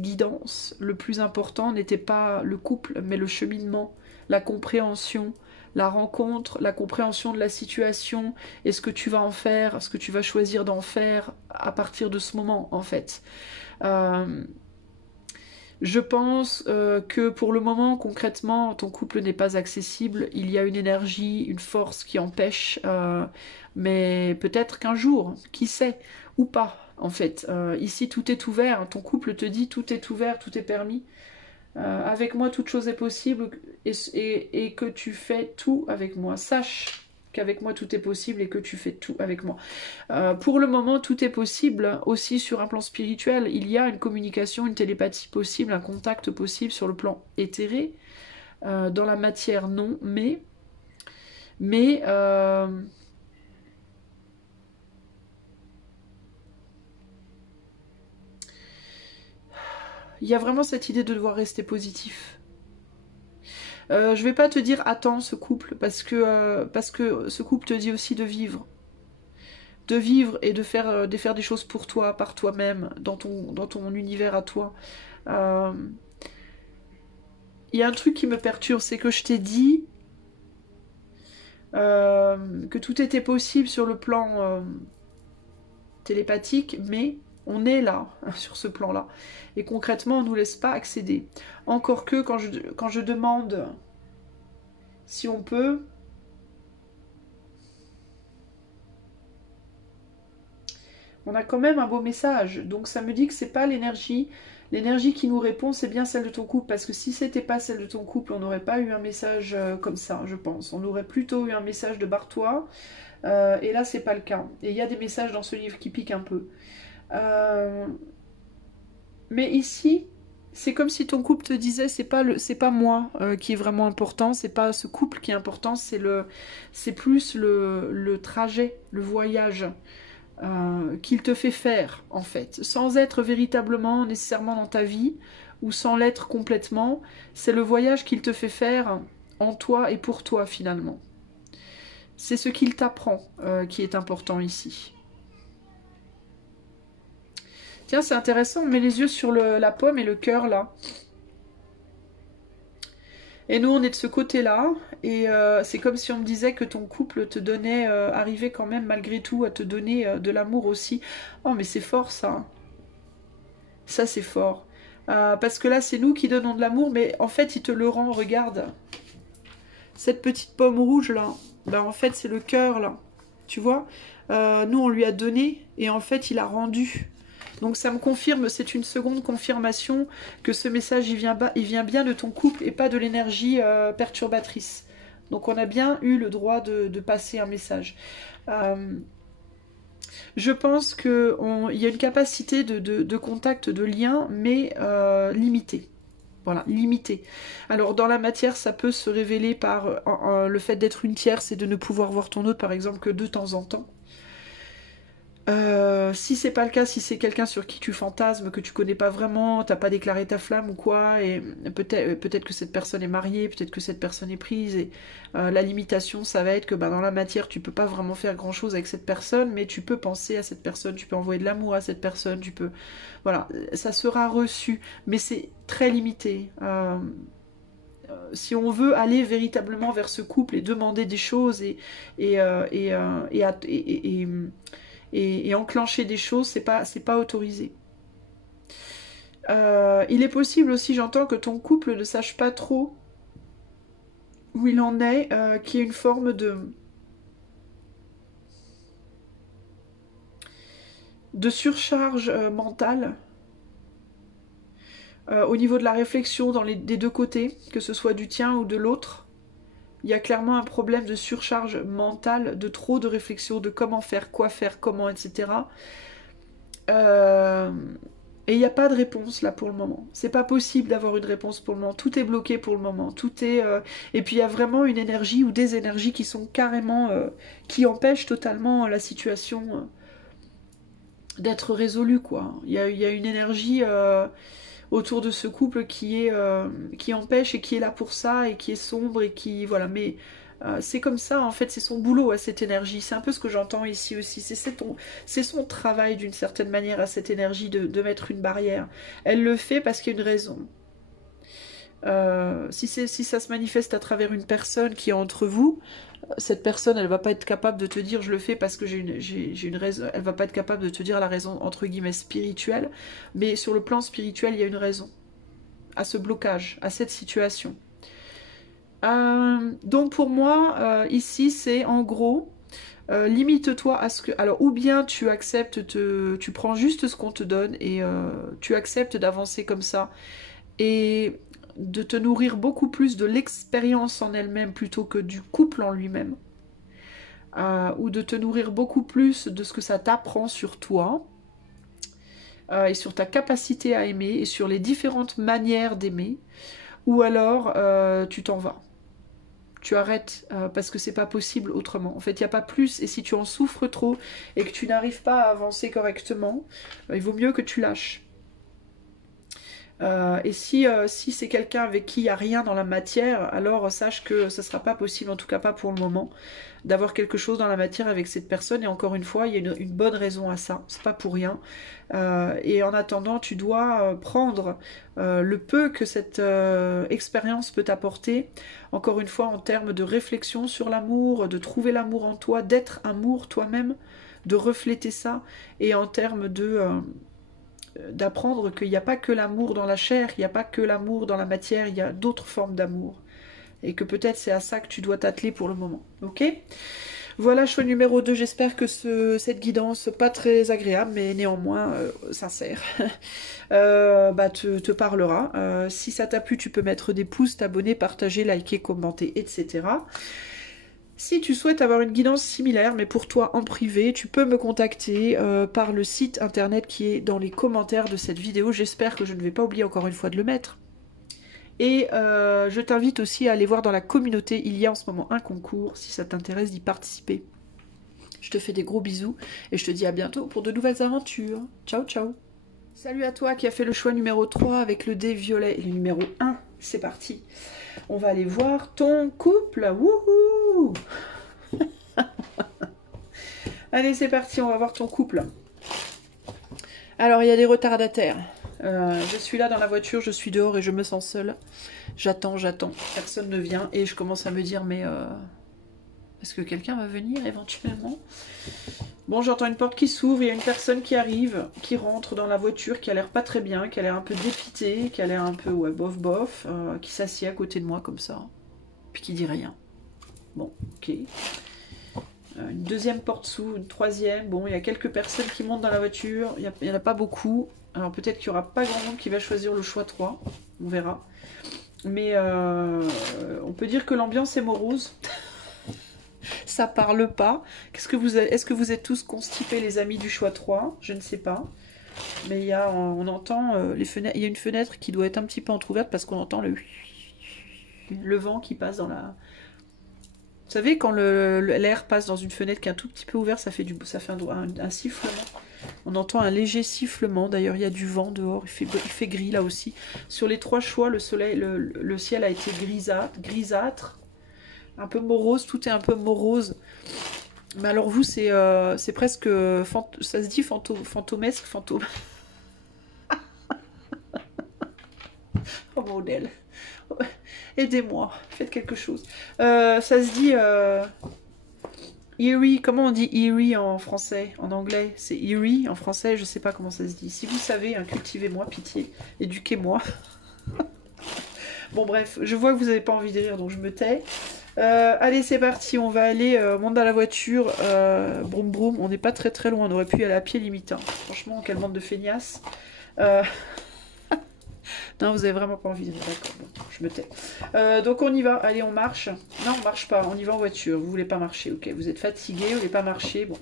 guidance, le plus important n'était pas le couple, mais le cheminement, la compréhension, la rencontre, la compréhension de la situation et ce que tu vas en faire, ce que tu vas choisir d'en faire à partir de ce moment en fait. Je pense que pour le moment, concrètement, ton couple n'est pas accessible. Il y a une énergie, une force qui empêche, mais peut-être qu'un jour, qui sait, ou pas, en fait. Ici, tout est ouvert. Ton couple te dit tout est ouvert, tout est permis. Avec moi, toute chose est possible et que tu fais tout avec moi. Sache qu'avec moi tout est possible et que tu fais tout avec moi. Pour le moment, tout est possible aussi sur un plan spirituel. Il y a une communication, une télépathie possible, un contact possible sur le plan éthéré. Dans la matière, non, mais il y a vraiment cette idée de devoir rester positif. Je vais pas te dire attends ce couple parce que ce couple te dit aussi de vivre. De vivre et de faire des choses pour toi, par toi-même, dans ton univers à toi. Il y a un truc qui me perturbe, c'est que je t'ai dit que tout était possible sur le plan télépathique, mais on est là, sur ce plan-là. Et concrètement, on ne nous laisse pas accéder. Encore que quand je demande si on peut... On a quand même un beau message. Donc ça me dit que c'est pas l'énergie. L'énergie qui nous répond, c'est bien celle de ton couple. Parce que si c'était pas celle de ton couple, on n'aurait pas eu un message comme ça, je pense. On aurait plutôt eu un message de barre-toi. Et là, c'est pas le cas. Et il y a des messages dans ce livre qui piquent un peu. Mais ici, c'est comme si ton couple te disait, c'est pas moi qui est vraiment important, c'est pas ce couple qui est important, c'est plus le trajet, le voyage qu'il te fait faire en fait, sans être véritablement nécessairement dans ta vie ou sans l'être complètement. C'est le voyage qu'il te fait faire en toi et pour toi finalement. C'est ce qu'il t'apprend qui est important ici. Tiens, c'est intéressant, on met les yeux sur la pomme et le cœur, là. Et nous, on est de ce côté-là, et c'est comme si on me disait que ton couple te donnait, arrivait quand même, malgré tout, à te donner de l'amour aussi. Oh, mais c'est fort, ça. Ça, c'est fort. Parce que là, c'est nous qui donnons de l'amour, mais en fait, il te le rend, regarde. Cette petite pomme rouge, là, ben, en fait, c'est le cœur, là. Tu vois, nous, on lui a donné, et en fait, il a rendu. Donc ça me confirme, c'est une seconde confirmation que ce message, il vient bien de ton couple et pas de l'énergie perturbatrice. Donc on a bien eu le droit de passer un message. Je pense qu'il y a une capacité de contact, de lien, mais limitée. Voilà, limité. Alors dans la matière, ça peut se révéler par le fait d'être une tierce et de ne pouvoir voir ton autre, par exemple, que de temps en temps. Si c'est pas le cas, si c'est quelqu'un sur qui tu fantasmes, que tu connais pas vraiment, t'as pas déclaré ta flamme ou quoi, et peut-être que cette personne est mariée, peut-être que cette personne est prise, et la limitation, ça va être que dans la matière, tu peux pas vraiment faire grand-chose avec cette personne, mais tu peux penser à cette personne, tu peux envoyer de l'amour à cette personne, tu peux... Voilà, ça sera reçu, mais c'est très limité. Si on veut aller véritablement vers ce couple et demander des choses et enclencher des choses, c'est pas autorisé. Il est possible aussi, j'entends, que ton couple ne sache pas trop où il en est, qu'il y ait une forme de surcharge mentale au niveau de la réflexion des deux côtés, que ce soit du tien ou de l'autre. Il y a clairement un problème de surcharge mentale, de trop de réflexion, de comment faire, quoi faire, comment, etc. Et il n'y a pas de réponse là pour le moment. C'est pas possible d'avoir une réponse pour le moment. Tout est bloqué pour le moment. Tout est. Et puis il y a vraiment une énergie ou des énergies qui sont carrément. Qui empêchent totalement la situation d'être résolue, quoi. Il y a une énergie autour de ce couple qui empêche et qui est là pour ça et qui est sombre et qui. Voilà. Mais. C'est comme ça, en fait, c'est son boulot à cette énergie. C'est un peu ce que j'entends ici aussi. C'est son travail d'une certaine manière à cette énergie de mettre une barrière. Elle le fait parce qu'il y a une raison. Si ça se manifeste à travers une personne qui est entre vous, cette personne, elle va pas être capable de te dire je le fais parce que j'ai une raison. Elle va pas être capable de te dire la raison entre guillemets spirituelle. Mais sur le plan spirituel, il y a une raison à ce blocage, à cette situation. Donc pour moi, ici, c'est en gros, limite-toi à ce que... Alors, ou bien tu acceptes, tu prends juste ce qu'on te donne et tu acceptes d'avancer comme ça et de te nourrir beaucoup plus de l'expérience en elle-même plutôt que du couple en lui-même. Ou de te nourrir beaucoup plus de ce que ça t'apprend sur toi et sur ta capacité à aimer et sur les différentes manières d'aimer. Ou alors, tu t'en vas. Tu arrêtes parce que c'est pas possible autrement. En fait, il n'y a pas plus. Et si tu en souffres trop et que tu n'arrives pas à avancer correctement, il vaut mieux que tu lâches. Et si c'est quelqu'un avec qui il n'y a rien dans la matière, alors sache que ce ne sera pas possible, en tout cas pas pour le moment, d'avoir quelque chose dans la matière avec cette personne. Et encore une fois, il y a une bonne raison à ça. C'est pas pour rien. Et en attendant, tu dois prendre le peu que cette expérience peut t'apporter. Encore une fois, en termes de réflexion sur l'amour, de trouver l'amour en toi, d'être amour toi-même, de refléter ça. Et en termes d'apprendre qu'il n'y a pas que l'amour dans la chair, il n'y a pas que l'amour dans la matière, il y a d'autres formes d'amour. Et que peut-être c'est à ça que tu dois t'atteler pour le moment. Ok ? Voilà, choix numéro 2, j'espère que cette guidance, pas très agréable, mais néanmoins sincère, te parlera. Si ça t'a plu, tu peux mettre des pouces, t'abonner, partager, liker, commenter, etc. Si tu souhaites avoir une guidance similaire, mais pour toi en privé, tu peux me contacter par le site internet qui est dans les commentaires de cette vidéo. J'espère que je ne vais pas oublier encore une fois de le mettre. Et je t'invite aussi à aller voir dans la communauté, il y a en ce moment un concours, si ça t'intéresse d'y participer. Je te fais des gros bisous et je te dis à bientôt pour de nouvelles aventures. Ciao, ciao. Salut à toi qui a fait le choix numéro 3 avec le dé violet et le numéro 1. C'est parti. On va aller voir ton couple. Wouhou. Allez, c'est parti, on va voir ton couple. Alors, il y a des retardataires. Je suis là dans la voiture, je suis dehors et je me sens seule. J'attends, personne ne vient et je commence à me dire mais est-ce que quelqu'un va venir éventuellement? Bon, j'entends une porte qui s'ouvre, il y a une personne qui arrive, qui rentre dans la voiture, qui a l'air pas très bien, qui a l'air un peu dépitée, qui a l'air un peu ouais, bof, qui s'assied à côté de moi comme ça, puis qui dit rien. Bon, ok. Une deuxième porte s'ouvre, une troisième. Bon, il y a quelques personnes qui montent dans la voiture, il n'y en a pas beaucoup. Alors peut-être qu'il n'y aura pas grand monde qui va choisir le choix 3, on verra. Mais on peut dire que l'ambiance est morose. Ça parle pas. Est-ce que vous êtes tous constipés, les amis du choix 3? Je ne sais pas. Mais on entend les fenêtres. Il y a une fenêtre qui doit être un petit peu entrouverte parce qu'on entend le vent qui passe dans la... Vous savez, quand l'air passe dans une fenêtre qui est un tout petit peu ouverte, ça fait un sifflement. On entend un léger sifflement. D'ailleurs, il y a du vent dehors. Il fait gris là aussi. Sur les 3 choix, le ciel a été grisâtre. Un peu morose. Tout est un peu morose. Mais alors vous, c'est presque... ça se dit fantomesque, Oh modèle. Aidez-moi. Faites quelque chose. Ça se dit... eerie, comment on dit eerie en français? En anglais, c'est eerie. En français, je sais pas comment ça se dit. Si vous savez, hein, cultivez-moi, pitié. Éduquez-moi. Bon, bref, je vois que vous n'avez pas envie de rire, donc je me tais. Allez, c'est parti. On va aller, on monte dans la voiture. Broum, broum. On n'est pas très très loin. On aurait pu y aller à pied limite. Hein. Franchement, quelle bande de feignasses. Non, vous avez vraiment pas envie de rire. D'accord, bon, je me tais. Donc on y va. Allez, on marche. Non, on marche pas. On y va en voiture. Vous voulez pas marcher. Ok, vous êtes fatigué. Vous voulez pas marcher. Bon.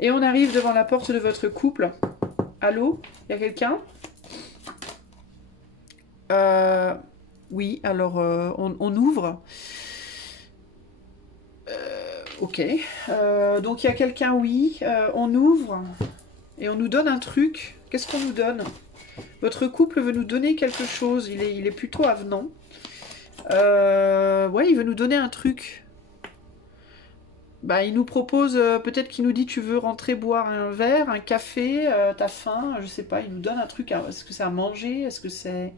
Et on arrive devant la porte de votre couple. Allô? Il y a quelqu'un? Oui, alors on ouvre. Ok. Donc il y a quelqu'un, oui. On ouvre. Et on nous donne un truc. Qu'est-ce qu'on nous donne? Votre couple veut nous donner quelque chose. Il est plutôt avenant. Ouais, il veut nous donner un truc. Bah, il nous propose, peut-être qu'il nous dit tu veux rentrer boire un verre, un café, t'as faim, je sais pas, il nous donne un truc. Est-ce que c'est à manger? Est-ce que c'est...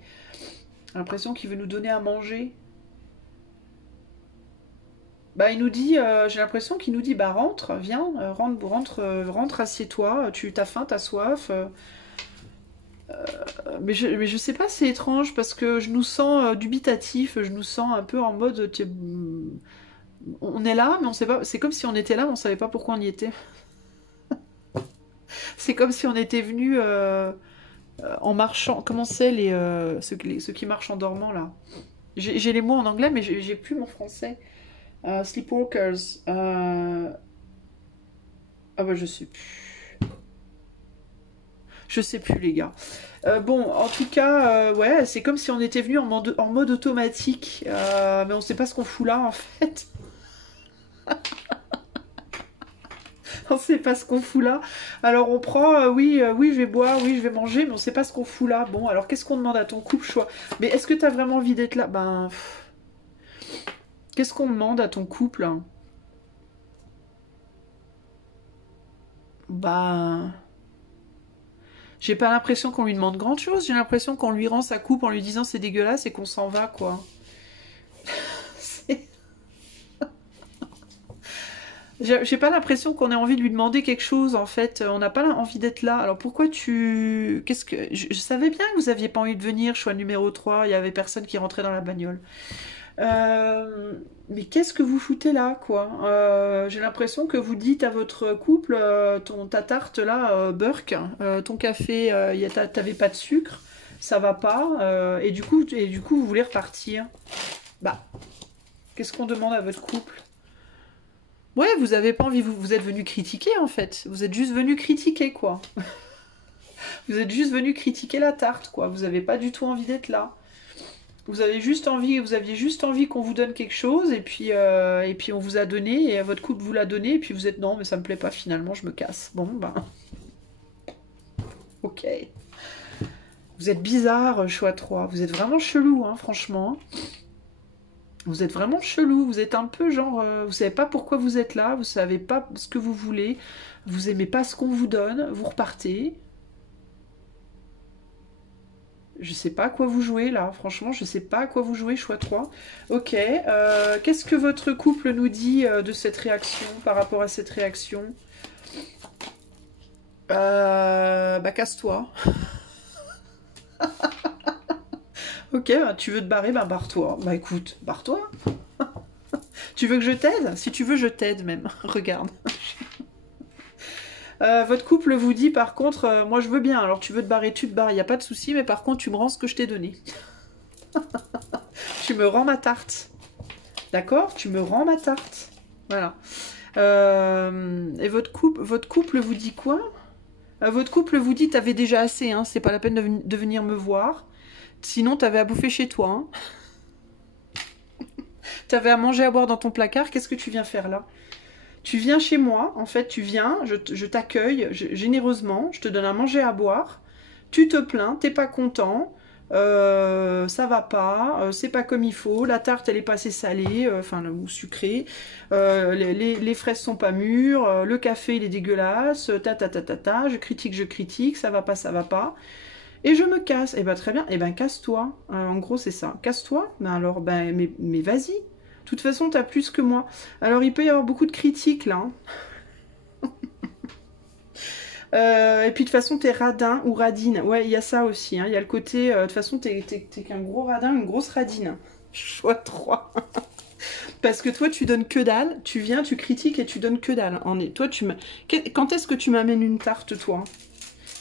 J'ai l'impression qu'il veut nous donner à manger. Bah, il nous dit, j'ai l'impression qu'il nous dit, bah rentre, viens, rentre, assieds-toi, t'as faim, t'as soif. Mais je sais pas, c'est étrange parce que je nous sens dubitatif, je nous sens un peu en mode, on est là, mais on sait pas. C'est comme si on était là, mais on savait pas pourquoi on y était. C'est comme si on était venu en marchant. Comment c'est ceux qui marchent en dormant là? J'ai les mots en anglais, mais j'ai plus mon français. Sleepwalkers. Ah bah je sais plus. Je sais plus les gars. Bon, en tout cas, ouais, c'est comme si on était venu en mode automatique, mais on sait pas ce qu'on fout là en fait. On sait pas ce qu'on fout là. Alors on prend, oui, je vais boire, oui, je vais manger, mais on sait pas ce qu'on fout là. Bon, alors qu'est-ce qu'on demande à ton couple, choix? Mais est-ce que t'as vraiment envie d'être là? Ben, qu'est-ce qu'on demande à ton couple? Ben, j'ai pas l'impression qu'on lui demande grand chose. J'ai l'impression qu'on lui rend sa coupe en lui disant c'est dégueulasse et qu'on s'en va, quoi. J'ai pas l'impression qu'on ait envie de lui demander quelque chose, en fait. On n'a pas envie d'être là. Alors pourquoi tu... Qu'est-ce que... Je savais bien que vous aviez pas envie de venir, choix numéro 3. Il y avait personne qui rentrait dans la bagnole. Mais qu'est-ce que vous foutez là, quoi? J'ai l'impression que vous dites à votre couple, ta tarte là, Burke, ton café, t'avais pas de sucre, ça va pas, et du coup, vous voulez repartir. Bah, qu'est-ce qu'on demande à votre couple? Ouais, vous avez pas envie, vous êtes venu critiquer en fait. Vous êtes juste venu critiquer, quoi. Vous êtes juste venu critiquer la tarte, quoi. Vous avez pas du tout envie d'être là. Vous aviez juste envie qu'on vous donne quelque chose, et puis on vous a donné, et votre couple vous l'a donné, et puis vous êtes non, mais ça me plaît pas finalement, je me casse. Bon, ben, ok. Vous êtes bizarre, choix 3. Vous êtes vraiment chelou, hein, franchement. Vous êtes vraiment chelou. Vous êtes un peu genre, vous savez pas pourquoi vous êtes là, vous savez pas ce que vous voulez, vous aimez pas ce qu'on vous donne, vous repartez. Je sais pas à quoi vous jouez là, franchement, je sais pas à quoi vous jouez, choix 3. Ok, qu'est-ce que votre couple nous dit de cette réaction, par rapport à cette réaction? Bah casse-toi. Ok, bah, tu veux te barrer, bah barre-toi. Bah écoute, barre-toi. Tu veux que je t'aide? Si tu veux, je t'aide même. Regarde. Votre couple vous dit par contre, moi je veux bien, alors tu veux te barrer, tu te barres, il n'y a pas de souci, mais par contre tu me rends ce que je t'ai donné. Tu me rends ma tarte. D'accord? Tu me rends ma tarte. Voilà. Et votre couple vous dit quoi? Votre couple vous dit t'avais déjà assez, hein, c'est pas la peine de venir me voir. Sinon t'avais à bouffer chez toi. Hein. T'avais à manger, à boire dans ton placard, qu'est-ce que tu viens faire là? Tu viens chez moi, en fait, tu viens, je t'accueille généreusement, je te donne à manger, à boire, tu te plains, t'es pas content, ça va pas, c'est pas comme il faut, la tarte elle est pas assez salée, enfin ou sucrée, les fraises sont pas mûres, le café il est dégueulasse, je critique, ça va pas, et je me casse. Et ben très bien, et ben casse-toi, en gros c'est ça, casse-toi, ben alors, ben mais vas-y. De toute façon, t'as plus que moi. Alors, il peut y avoir beaucoup de critiques, là. Hein. Et puis, de toute façon, t'es radin ou radine. Ouais, il y a ça aussi. Hein. Il y a le côté... de toute façon, t'es qu'un gros radin, une grosse radine. Choix 3. Parce que toi, tu donnes que dalle. Tu viens, tu critiques et tu donnes que dalle. Toi, quand est-ce que tu m'amènes une tarte, toi?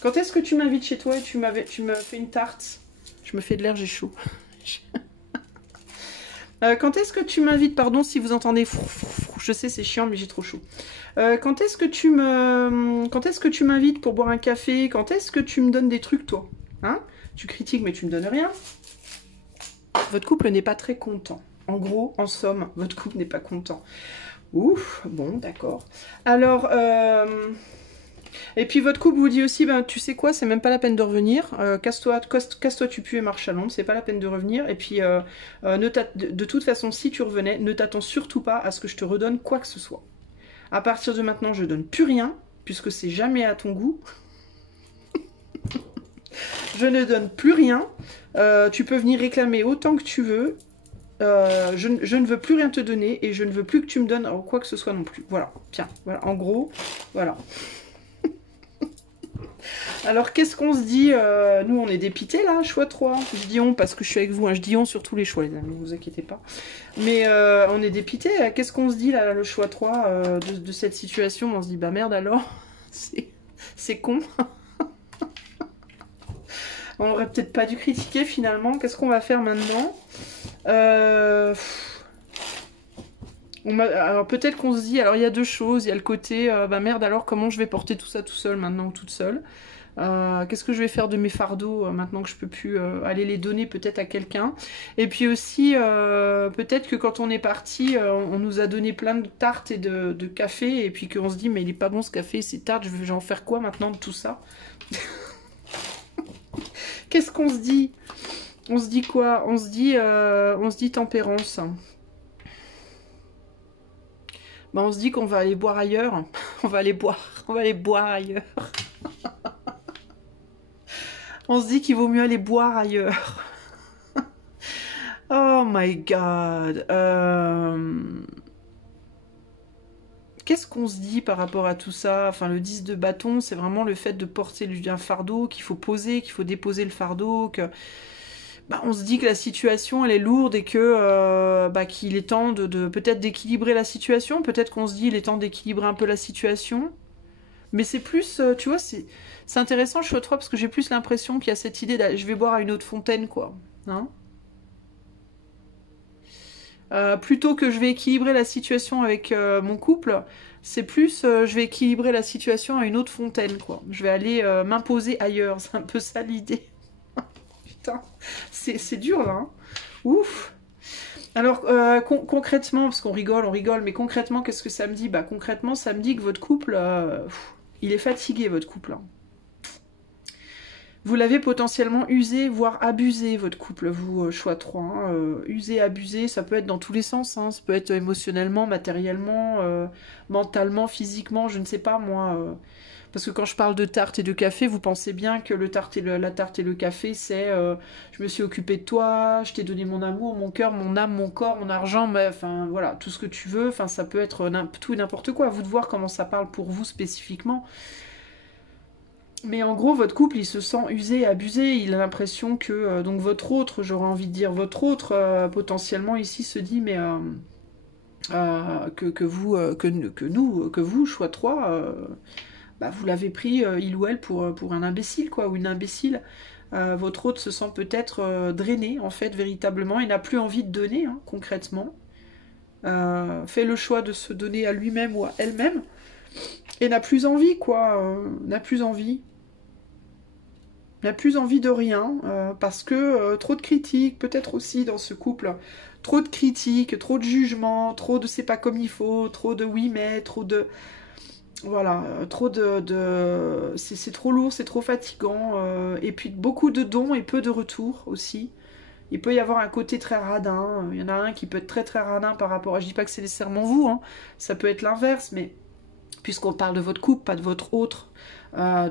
Quand est-ce que tu m'invites chez toi et tu me fais une tarte? Je me fais de l'air, j'ai chaud. Quand est-ce que tu m'invites, pardon si vous entendez, je sais c'est chiant mais j'ai trop chaud. Quand est-ce que tu m'invites pour boire un café? Quand est-ce que tu me donnes des trucs toi? Hein? Tu critiques mais tu me donnes rien. Votre couple n'est pas très content. En gros, en somme, votre couple n'est pas content. Ouf, bon d'accord. Alors, et puis votre couple vous dit aussi, ben tu sais quoi, c'est même pas la peine de revenir, casse-toi, tu pues et marche à l'ombre, c'est pas la peine de revenir, et puis de toute façon, si tu revenais, ne t'attends surtout pas à ce que je te redonne quoi que ce soit. À partir de maintenant, je donne plus rien, puisque c'est jamais à ton goût. Je ne donne plus rien, tu peux venir réclamer autant que tu veux, je ne veux plus rien te donner, et je ne veux plus que tu me donnes quoi que ce soit non plus. Voilà, tiens, voilà, en gros, voilà. Alors, qu'est-ce qu'on se dit? Nous, on est dépités, là, choix 3. Je dis on parce que je suis avec vous, hein. Je dis on sur tous les choix, les amis, ne vous inquiétez pas. Mais on est dépités. Qu'est-ce qu'on se dit, là, le choix 3 de cette situation? On se dit, bah merde, alors, c'est con. On aurait peut-être pas dû critiquer, finalement. Qu'est-ce qu'on va faire maintenant? Alors, peut-être qu'on se dit, alors, il y a deux choses. Il y a le côté, bah merde, alors, comment je vais porter tout ça tout seul, maintenant, toute seule? Qu'est-ce que je vais faire de mes fardeaux maintenant que je peux plus aller les donner peut-être à quelqu'un? Et puis aussi, peut-être que quand on est parti, on nous a donné plein de tartes et de café, et puis qu'on se dit, mais il est pas bon ce café, ces tartes, je vais en faire quoi maintenant de tout ça? Qu'est-ce qu'on se dit? On se dit quoi? On se dit tempérance. Bah, on se dit qu'on va aller boire ailleurs. On va aller boire ailleurs. On se dit qu'il vaut mieux aller boire ailleurs. Oh my god. Qu'est-ce qu'on se dit par rapport à tout ça? Enfin, le 10 de bâton, c'est vraiment le fait de porter un fardeau, qu'il faut poser, qu'il faut déposer le fardeau, que... bah, on se dit que la situation elle est lourde et que bah, qu'il est temps de peut-être d'équilibrer la situation. Peut-être qu'on se dit il est temps d'équilibrer un peu la situation. Mais c'est plus, tu vois, c'est intéressant, je suis au 3 parce que j'ai plus l'impression qu'il y a cette idée je vais boire à une autre fontaine, quoi. Hein. Plutôt que je vais équilibrer la situation avec mon couple, c'est plus je vais équilibrer la situation à une autre fontaine, quoi. Je vais aller m'imposer ailleurs, c'est un peu ça l'idée. Putain, c'est dur là. Hein. Ouf. Alors concrètement, parce qu'on rigole, on rigole, mais concrètement, qu'est-ce que ça me dit? Bah concrètement, ça me dit que votre couple, il est fatigué, votre couple. Hein. Vous l'avez potentiellement usé, voire abusé, votre couple, vous, choix 3. Hein. Usé, abusé, ça peut être dans tous les sens. Hein. Ça peut être émotionnellement, matériellement, mentalement, physiquement, je ne sais pas, moi. Parce que quand je parle de tarte et de café, vous pensez bien que la tarte et le café, c'est je me suis occupée de toi, je t'ai donné mon amour, mon cœur, mon âme, mon corps, mon argent, mais, enfin voilà, tout ce que tu veux. Enfin, ça peut être tout et n'importe quoi. À vous de voir comment ça parle pour vous spécifiquement. Mais en gros, votre couple, il se sent usé, abusé. Il a l'impression que donc votre autre, j'aurais envie de dire votre autre, potentiellement ici se dit mais que vous, que vous, choix 3, bah, vous l'avez pris il ou elle pour un imbécile quoi, ou une imbécile. Votre autre se sent peut-être drainé en fait véritablement. Il n'a plus envie de donner hein, concrètement. Fait le choix de se donner à lui-même ou à elle-même et n'a plus envie quoi, n'a plus envie. N'a plus envie de rien, parce que trop de critiques, peut-être aussi dans ce couple, trop de critiques, trop de jugements, trop de c'est pas comme il faut, trop de oui mais, trop de... Voilà, trop c'est trop lourd, c'est trop fatigant, et puis beaucoup de dons et peu de retours aussi. Il peut y avoir un côté très radin, il y en a un qui peut être très très radin par rapport à... Je dis pas que c'est nécessairement vous, hein, ça peut être l'inverse, mais puisqu'on parle de votre couple, pas de votre autre.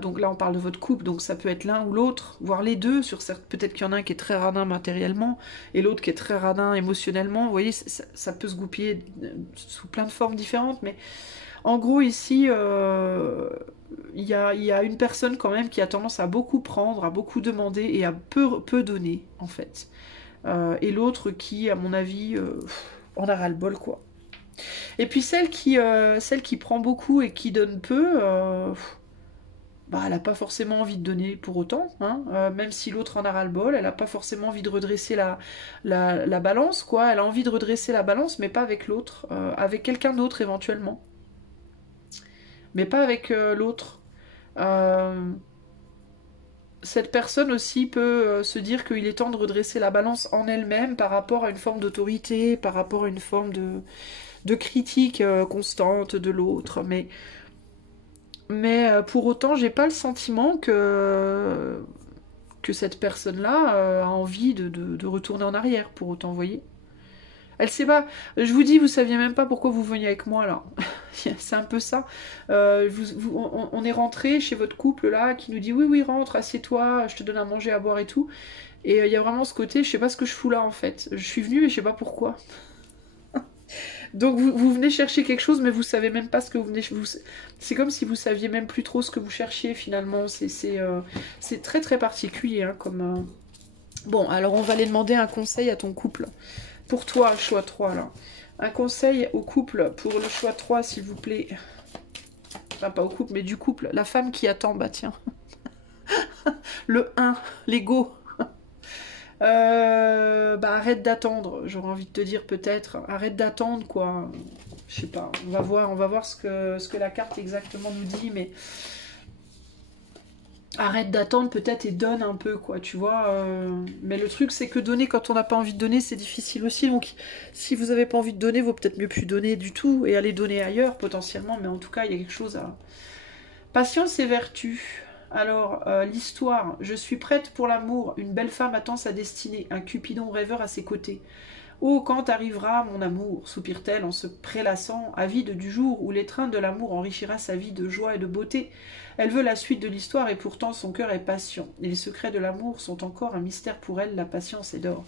Donc là, on parle de votre couple, donc ça peut être l'un ou l'autre, voire les deux. Peut-être qu'il y en a un qui est très radin matériellement et l'autre qui est très radin émotionnellement. Vous voyez, ça peut se goupiller sous plein de formes différentes, mais en gros, ici, il y a une personne quand même qui a tendance à beaucoup prendre, à beaucoup demander et à peu donner, en fait. Et l'autre qui, à mon avis, en a ras-le-bol, quoi. Et puis celle qui prend beaucoup et qui donne peu, bah, elle n'a pas forcément envie de donner pour autant, hein, même si l'autre en a ras-le-bol, elle n'a pas forcément envie de redresser la balance, quoi. Elle a envie de redresser la balance, mais pas avec l'autre, avec quelqu'un d'autre éventuellement. Mais pas avec l'autre. Cette personne aussi peut se dire qu'il est temps de redresser la balance en elle-même par rapport à une forme d'autorité, par rapport à une forme de critique constante de l'autre. Mais pour autant, j'ai pas le sentiment que cette personne-là a envie de retourner en arrière, pour autant, vous voyez. Elle sait pas. Je vous dis, vous saviez même pas pourquoi vous veniez avec moi là. C'est un peu ça. On est rentré chez votre couple là qui nous dit oui, oui, rentre, assieds-toi, je te donne à manger, à boire et tout. Et il y a vraiment ce côté, je sais pas ce que je fous là en fait. Je suis venue mais je sais pas pourquoi. Donc vous venez chercher quelque chose, mais vous savez même pas ce que vous venez... C'est comme si vous saviez même plus trop ce que vous cherchiez finalement. C'est très très particulier. Hein, comme, Bon, alors on va aller demander un conseil à ton couple. Pour toi, choix 3 là. Un conseil au couple pour le choix 3, s'il vous plaît. Enfin, pas au couple, mais du couple. La femme qui attend, bah tiens. Le 1, l'ego. Bah arrête d'attendre, j'aurais envie de te dire peut-être. Arrête d'attendre quoi. Je sais pas, on va voir ce que la carte exactement nous dit, mais arrête d'attendre peut-être et donne un peu quoi, tu vois. Mais le truc c'est que donner quand on n'a pas envie de donner, c'est difficile aussi. Donc si vous n'avez pas envie de donner, vaut peut-être mieux plus donner du tout et aller donner ailleurs potentiellement. Mais en tout cas, il y a quelque chose à... Patience et vertu. Alors, l'histoire. Je suis prête pour l'amour. Une belle femme attend sa destinée. Un cupidon rêveur à ses côtés. Oh, quand arrivera mon amour, soupire-t-elle en se prélassant, avide du jour où l'étreinte de l'amour enrichira sa vie de joie et de beauté. Elle veut la suite de l'histoire et pourtant son cœur est patient. Et les secrets de l'amour sont encore un mystère pour elle, la patience est d'or.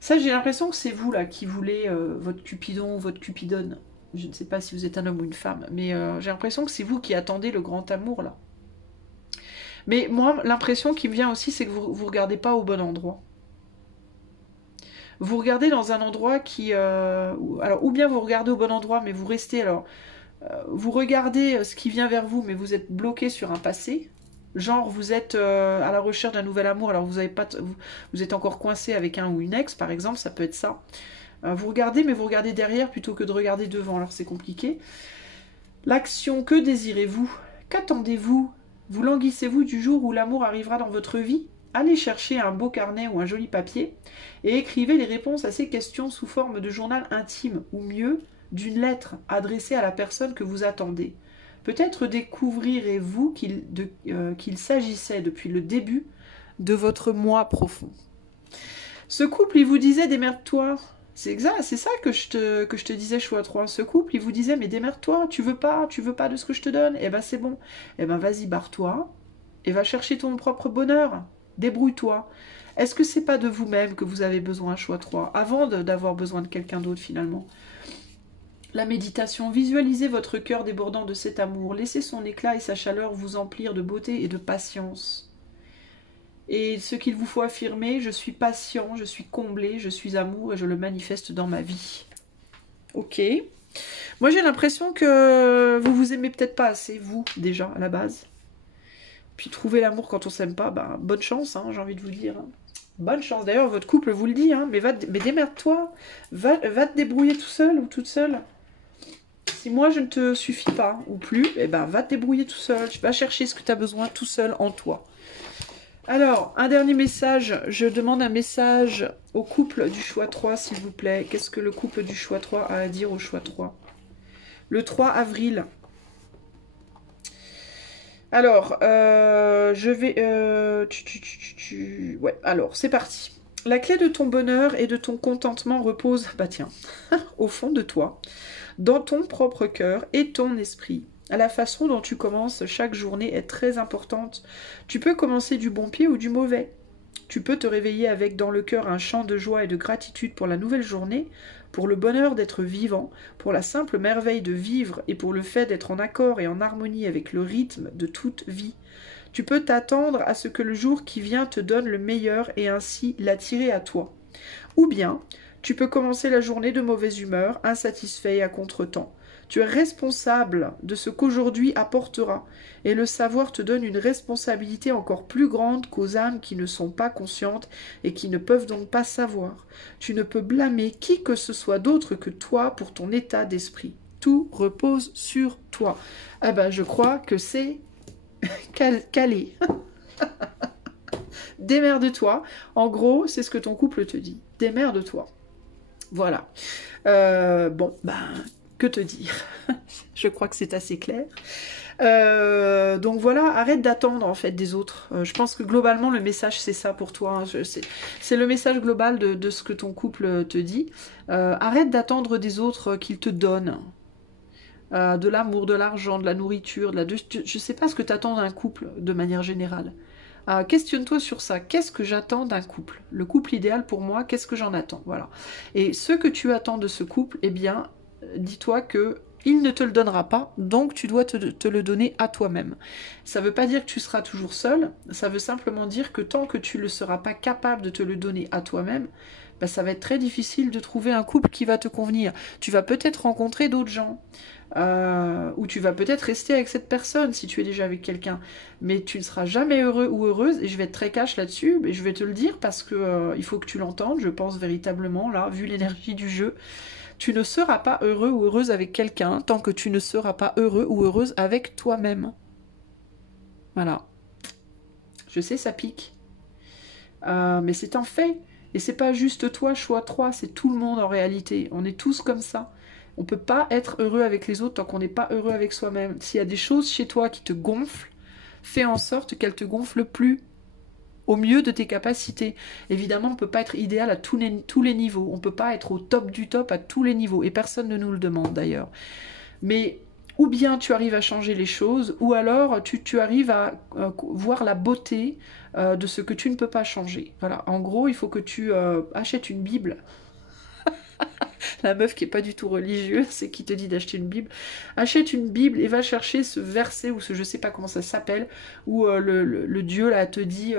Ça, j'ai l'impression que c'est vous, là, qui voulez votre cupidon, votre cupidonne. Je ne sais pas si vous êtes un homme ou une femme, mais j'ai l'impression que c'est vous qui attendez le grand amour, là. Mais moi, l'impression qui me vient aussi, c'est que vous ne regardez pas au bon endroit. vous regardez dans un endroit qui... alors, ou bien vous regardez au bon endroit, mais vous restez... Alors, vous regardez ce qui vient vers vous, mais vous êtes bloqué sur un passé. Genre, vous êtes à la recherche d'un nouvel amour, alors vous avez pas, vous êtes encore coincé avec un ou une ex, par exemple, ça peut être ça. Vous regardez, mais vous regardez derrière plutôt que de regarder devant, alors c'est compliqué. L'action, que désirez-vous? Qu'attendez-vous? Vous languissez-vous du jour où l'amour arrivera dans votre vie? Allez chercher un beau carnet ou un joli papier et écrivez les réponses à ces questions sous forme de journal intime, ou mieux, d'une lettre adressée à la personne que vous attendez. Peut-être découvrirez-vous qu'il s'agissait depuis le début de votre moi profond. Ce couple, il vous disait démerde-toi. C'est exact, c'est ça que je te disais, choix 3. Ce couple, il vous disait, mais démerde-toi, tu veux pas de ce que je te donne. Eh ben c'est bon. Eh ben vas-y, barre-toi et va chercher ton propre bonheur. Débrouille-toi. Est-ce que c'est pas de vous-même que vous avez besoin, choix 3, avant d'avoir besoin de quelqu'un d'autre finalement? La méditation, visualisez votre cœur débordant de cet amour. Laissez son éclat et sa chaleur vous emplir de beauté et de patience. Et ce qu'il vous faut affirmer, je suis patient, je suis comblé, je suis amour et je le manifeste dans ma vie. Ok. Moi j'ai l'impression que vous vous aimez peut-être pas assez, vous, déjà, à la base. Puis trouver l'amour quand on s'aime pas, ben, bonne chance, hein, j'ai envie de vous dire. Bonne chance. D'ailleurs, votre couple vous le dit, hein, mais démerde-toi. Va te débrouiller tout seul ou toute seule. Si moi je ne te suffis pas, ou plus, eh ben va te débrouiller tout seul. Tu vas chercher ce que tu as besoin tout seul en toi. Alors, un dernier message. Je demande un message au couple du choix 3, s'il vous plaît. Qu'est-ce que le couple du choix 3 a à dire au choix 3? Le 3 avril. Alors, je vais... Ouais, alors, c'est parti. La clé de ton bonheur et de ton contentement repose, bah tiens, au fond de toi, dans ton propre cœur et ton esprit. La façon dont tu commences chaque journée est très importante. Tu peux commencer du bon pied ou du mauvais. Tu peux te réveiller avec dans le cœur un chant de joie et de gratitude pour la nouvelle journée, pour le bonheur d'être vivant, pour la simple merveille de vivre et pour le fait d'être en accord et en harmonie avec le rythme de toute vie. Tu peux t'attendre à ce que le jour qui vient te donne le meilleur et ainsi l'attirer à toi. Ou bien, tu peux commencer la journée de mauvaise humeur, insatisfait et à contretemps. Tu es responsable de ce qu'aujourd'hui apportera, et le savoir te donne une responsabilité encore plus grande qu'aux âmes qui ne sont pas conscientes et qui ne peuvent donc pas savoir. Tu ne peux blâmer qui que ce soit d'autre que toi pour ton état d'esprit. Tout repose sur toi. Ah ben, je crois que c'est calé. Démerde-toi. En gros, c'est ce que ton couple te dit. Démerde-toi. Voilà. Bon, ben, que te dire? Je crois que c'est assez clair. Donc voilà, arrête d'attendre en fait des autres. Je pense que globalement le message c'est ça pour toi. Hein. C'est le message global de ce que ton couple te dit. Arrête d'attendre des autres qu'ils te donnent. De l'amour, de l'argent, de la nourriture, je sais pas ce que tu attends d'un couple de manière générale. Questionne-toi sur ça. Qu'est-ce que j'attends d'un couple? Le couple idéal pour moi, qu'est-ce que j'en attends? Voilà. Et ce que tu attends de ce couple, eh bien, dis-toi que il ne te le donnera pas, donc tu dois te le donner à toi-même. Ça ne veut pas dire que tu seras toujours seul, ça veut simplement dire que tant que tu ne seras pas capable de te le donner à toi-même, ben ça va être très difficile de trouver un couple qui va te convenir. Tu vas peut-être rencontrer d'autres gens, ou tu vas peut-être rester avec cette personne si tu es déjà avec quelqu'un, mais tu ne seras jamais heureux ou heureuse, et je vais être très cash là-dessus, mais je vais te le dire parce que il faut que tu l'entendes, je pense véritablement, là, vu l'énergie du jeu. Tu ne seras pas heureux ou heureuse avec quelqu'un tant que tu ne seras pas heureux ou heureuse avec toi-même. Voilà. Je sais, ça pique. Mais c'est un fait. Et c'est pas juste toi, choix 3, c'est tout le monde en réalité. On est tous comme ça. On peut pas être heureux avec les autres tant qu'on n'est pas heureux avec soi-même. S'il y a des choses chez toi qui te gonflent, fais en sorte qu'elles te gonflent plus. Au mieux de tes capacités. Évidemment, on ne peut pas être idéal à tous les niveaux. On ne peut pas être au top du top à tous les niveaux. Et personne ne nous le demande d'ailleurs. Mais ou bien tu arrives à changer les choses, ou alors tu arrives à voir la beauté de ce que tu ne peux pas changer. Voilà. En gros, il faut que tu achètes une Bible. La meuf qui n'est pas du tout religieuse, c'est qui te dit d'acheter une Bible. Achète une Bible et va chercher ce verset, ou ce je sais pas comment ça s'appelle, où le Dieu là te dit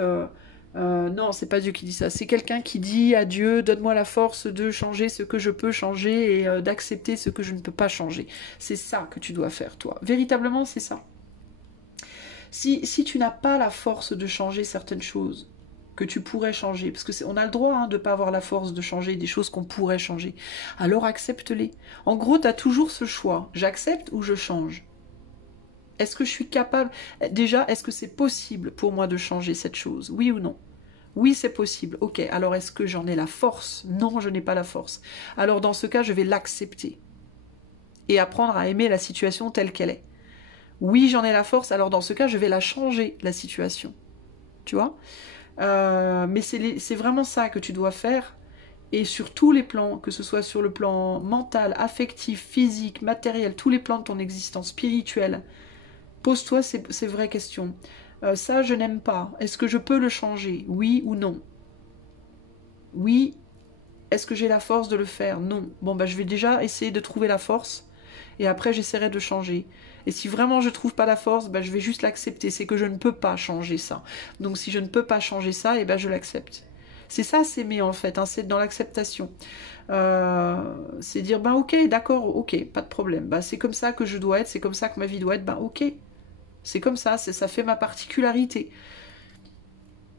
Non, c'est pas Dieu qui dit ça. C'est quelqu'un qui dit à Dieu, donne-moi la force de changer ce que je peux changer et d'accepter ce que je ne peux pas changer. C'est ça que tu dois faire, toi. Véritablement, c'est ça. Si tu n'as pas la force de changer certaines choses que tu pourrais changer, parce que on a le droit de ne pas avoir la force de changer des choses qu'on pourrait changer, alors accepte-les. En gros, tu as toujours ce choix. J'accepte ou je change. Est-ce que je suis capable... Déjà, est-ce que c'est possible pour moi de changer cette chose? Oui ou non? Oui, c'est possible. Ok, alors est-ce que j'en ai la force? Non, je n'ai pas la force. Alors dans ce cas, je vais l'accepter et apprendre à aimer la situation telle qu'elle est. Oui, j'en ai la force, alors dans ce cas, je vais la changer, la situation. Tu vois? Mais c'est vraiment ça que tu dois faire. Et sur tous les plans, que ce soit sur le plan mental, affectif, physique, matériel, tous les plans de ton existence spirituelle, pose-toi ces vraies questions. Ça, je n'aime pas. Est-ce que je peux le changer? Oui ou non? Oui. Est-ce que j'ai la force de le faire? Non. Bon, bah, je vais déjà essayer de trouver la force. Et après, j'essaierai de changer. Et si vraiment je trouve pas la force, bah, je vais juste l'accepter. C'est que je ne peux pas changer ça. Donc, si je ne peux pas changer ça, et ben, je l'accepte. C'est ça, s'aimer, en fait. C'est dans l'acceptation. C'est dire, ben, ok, d'accord, ok, pas de problème. Ben, c'est comme ça que je dois être. C'est comme ça que ma vie doit être. Ben, ok. C'est comme ça. Ça fait ma particularité.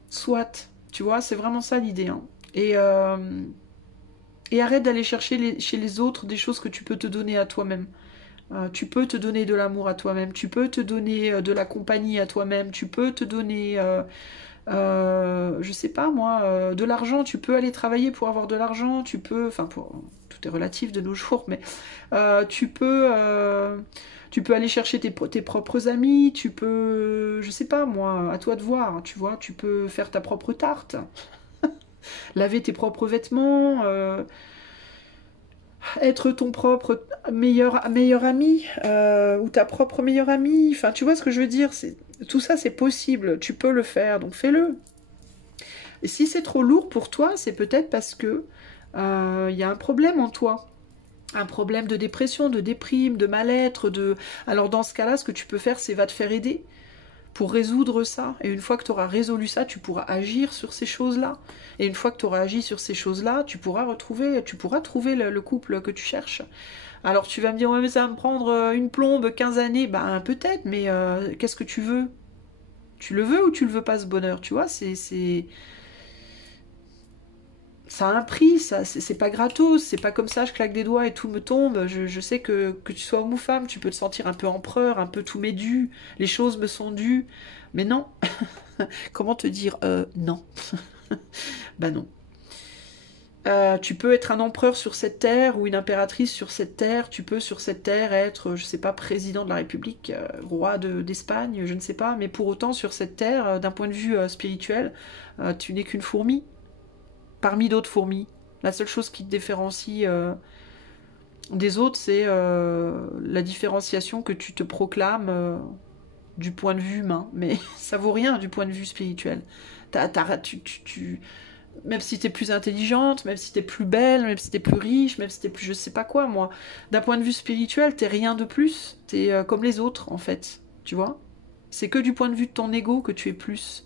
Soit. Tu vois, c'est vraiment ça l'idée. Et arrête d'aller chercher chez les autres des choses que tu peux te donner à toi-même. Tu peux te donner de l'amour à toi-même, tu peux te donner de la compagnie à toi-même, tu peux te donner, je sais pas moi, de l'argent, tu peux aller travailler pour avoir de l'argent, tu peux, enfin, tout est relatif de nos jours, mais tu peux aller chercher tes propres amis, tu peux, je sais pas moi, à toi de voir, tu vois, tu peux faire ta propre tarte, laver tes propres vêtements, être ton propre meilleur ami ou ta propre meilleure amie. Enfin, tu vois ce que je veux dire, tout ça, c'est possible. Tu peux le faire, donc fais-le. Et si c'est trop lourd pour toi, c'est peut-être parce que y a un problème en toi. Un problème de dépression, de déprime, de mal-être, Alors dans ce cas-là, ce que tu peux faire, c'est va te faire aider pour résoudre ça. Et une fois que tu auras résolu ça, tu pourras agir sur ces choses-là. Et une fois que tu auras agi sur ces choses-là, tu pourras trouver le couple que tu cherches. Alors tu vas me dire, ouais, mais ça va me prendre une plombe, 15 années. Ben peut-être, mais qu'est-ce que tu veux? Tu le veux ou tu le veux pas, ce bonheur? Tu vois, ça a un prix, ça, c'est pas gratos, c'est pas comme ça, je claque des doigts et tout me tombe. Je sais que tu sois homme ou femme, tu peux te sentir un peu empereur, un peu tout m'est dû, les choses me sont dues. Mais non, comment te dire non? Bah non. Tu peux être un empereur sur cette terre ou une impératrice sur cette terre. Tu peux sur cette terre être, je sais pas, président de la République, roi d'Espagne, je ne sais pas. Mais pour autant, sur cette terre, d'un point de vue spirituel, tu n'es qu'une fourmi parmi d'autres fourmis. La seule chose qui te différencie des autres, c'est la différenciation que tu te proclames du point de vue humain. Mais ça vaut rien du point de vue spirituel. Même si t'es plus intelligente, même si t'es plus belle, même si t'es plus riche, même si t'es plus je sais pas quoi, moi, d'un point de vue spirituel, t'es rien de plus. T'es comme les autres, en fait. Tu vois? C'est que du point de vue de ton ego que tu es plus.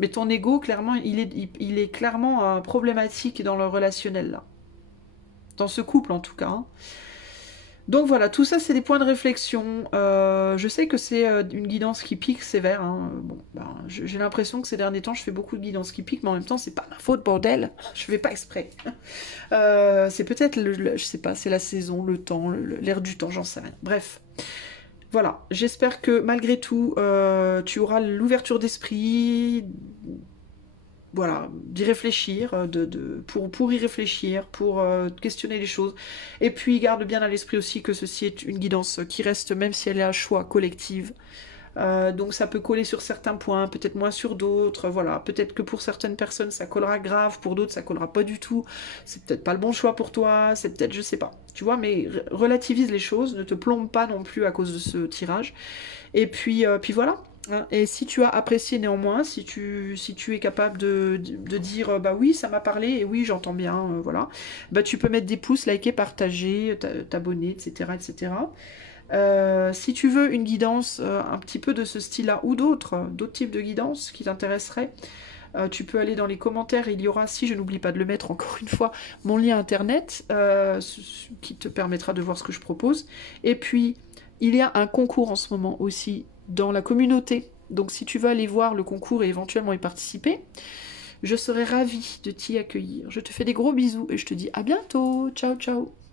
Mais ton ego, clairement, il est clairement problématique dans le relationnel, là. Dans ce couple, en tout cas. Hein. Donc voilà, tout ça, c'est des points de réflexion. Je sais que c'est une guidance qui pique sévère. Hein. Bon, ben, j'ai l'impression que ces derniers temps, je fais beaucoup de guidances qui piquent, mais en même temps, c'est pas ma faute, bordel. Je fais pas exprès. C'est peut-être, je sais pas, c'est la saison, le temps, l'air du temps, j'en sais rien. Bref. Voilà, j'espère que malgré tout, tu auras l'ouverture d'esprit, voilà, d'y réfléchir, pour y réfléchir, pour questionner les choses. Et puis garde bien à l'esprit aussi que ceci est une guidance qui reste, même si elle est à choix collective. Donc ça peut coller sur certains points, peut-être moins sur d'autres, voilà. Peut-être que pour certaines personnes ça collera grave, pour d'autres ça collera pas du tout. C'est peut-être pas le bon choix pour toi, c'est peut-être, je sais pas. Tu vois, mais relativise les choses, ne te plombe pas non plus à cause de ce tirage. Et puis voilà. Hein. Et si tu as apprécié néanmoins, si tu es capable de dire bah oui, ça m'a parlé, et oui, j'entends bien, voilà, bah tu peux mettre des pouces, liker, partager, t'abonner, etc. etc. Si tu veux une guidance un petit peu de ce style-là ou d'autres types de guidance qui t'intéresseraient, Tu peux aller dans les commentaires, il y aura, si je n'oublie pas de le mettre encore une fois, mon lien internet qui te permettra de voir ce que je propose. Et puis, il y a un concours en ce moment aussi dans la communauté. Donc si tu veux aller voir le concours et éventuellement y participer, je serai ravie de t'y accueillir. Je te fais des gros bisous et je te dis à bientôt. Ciao, ciao.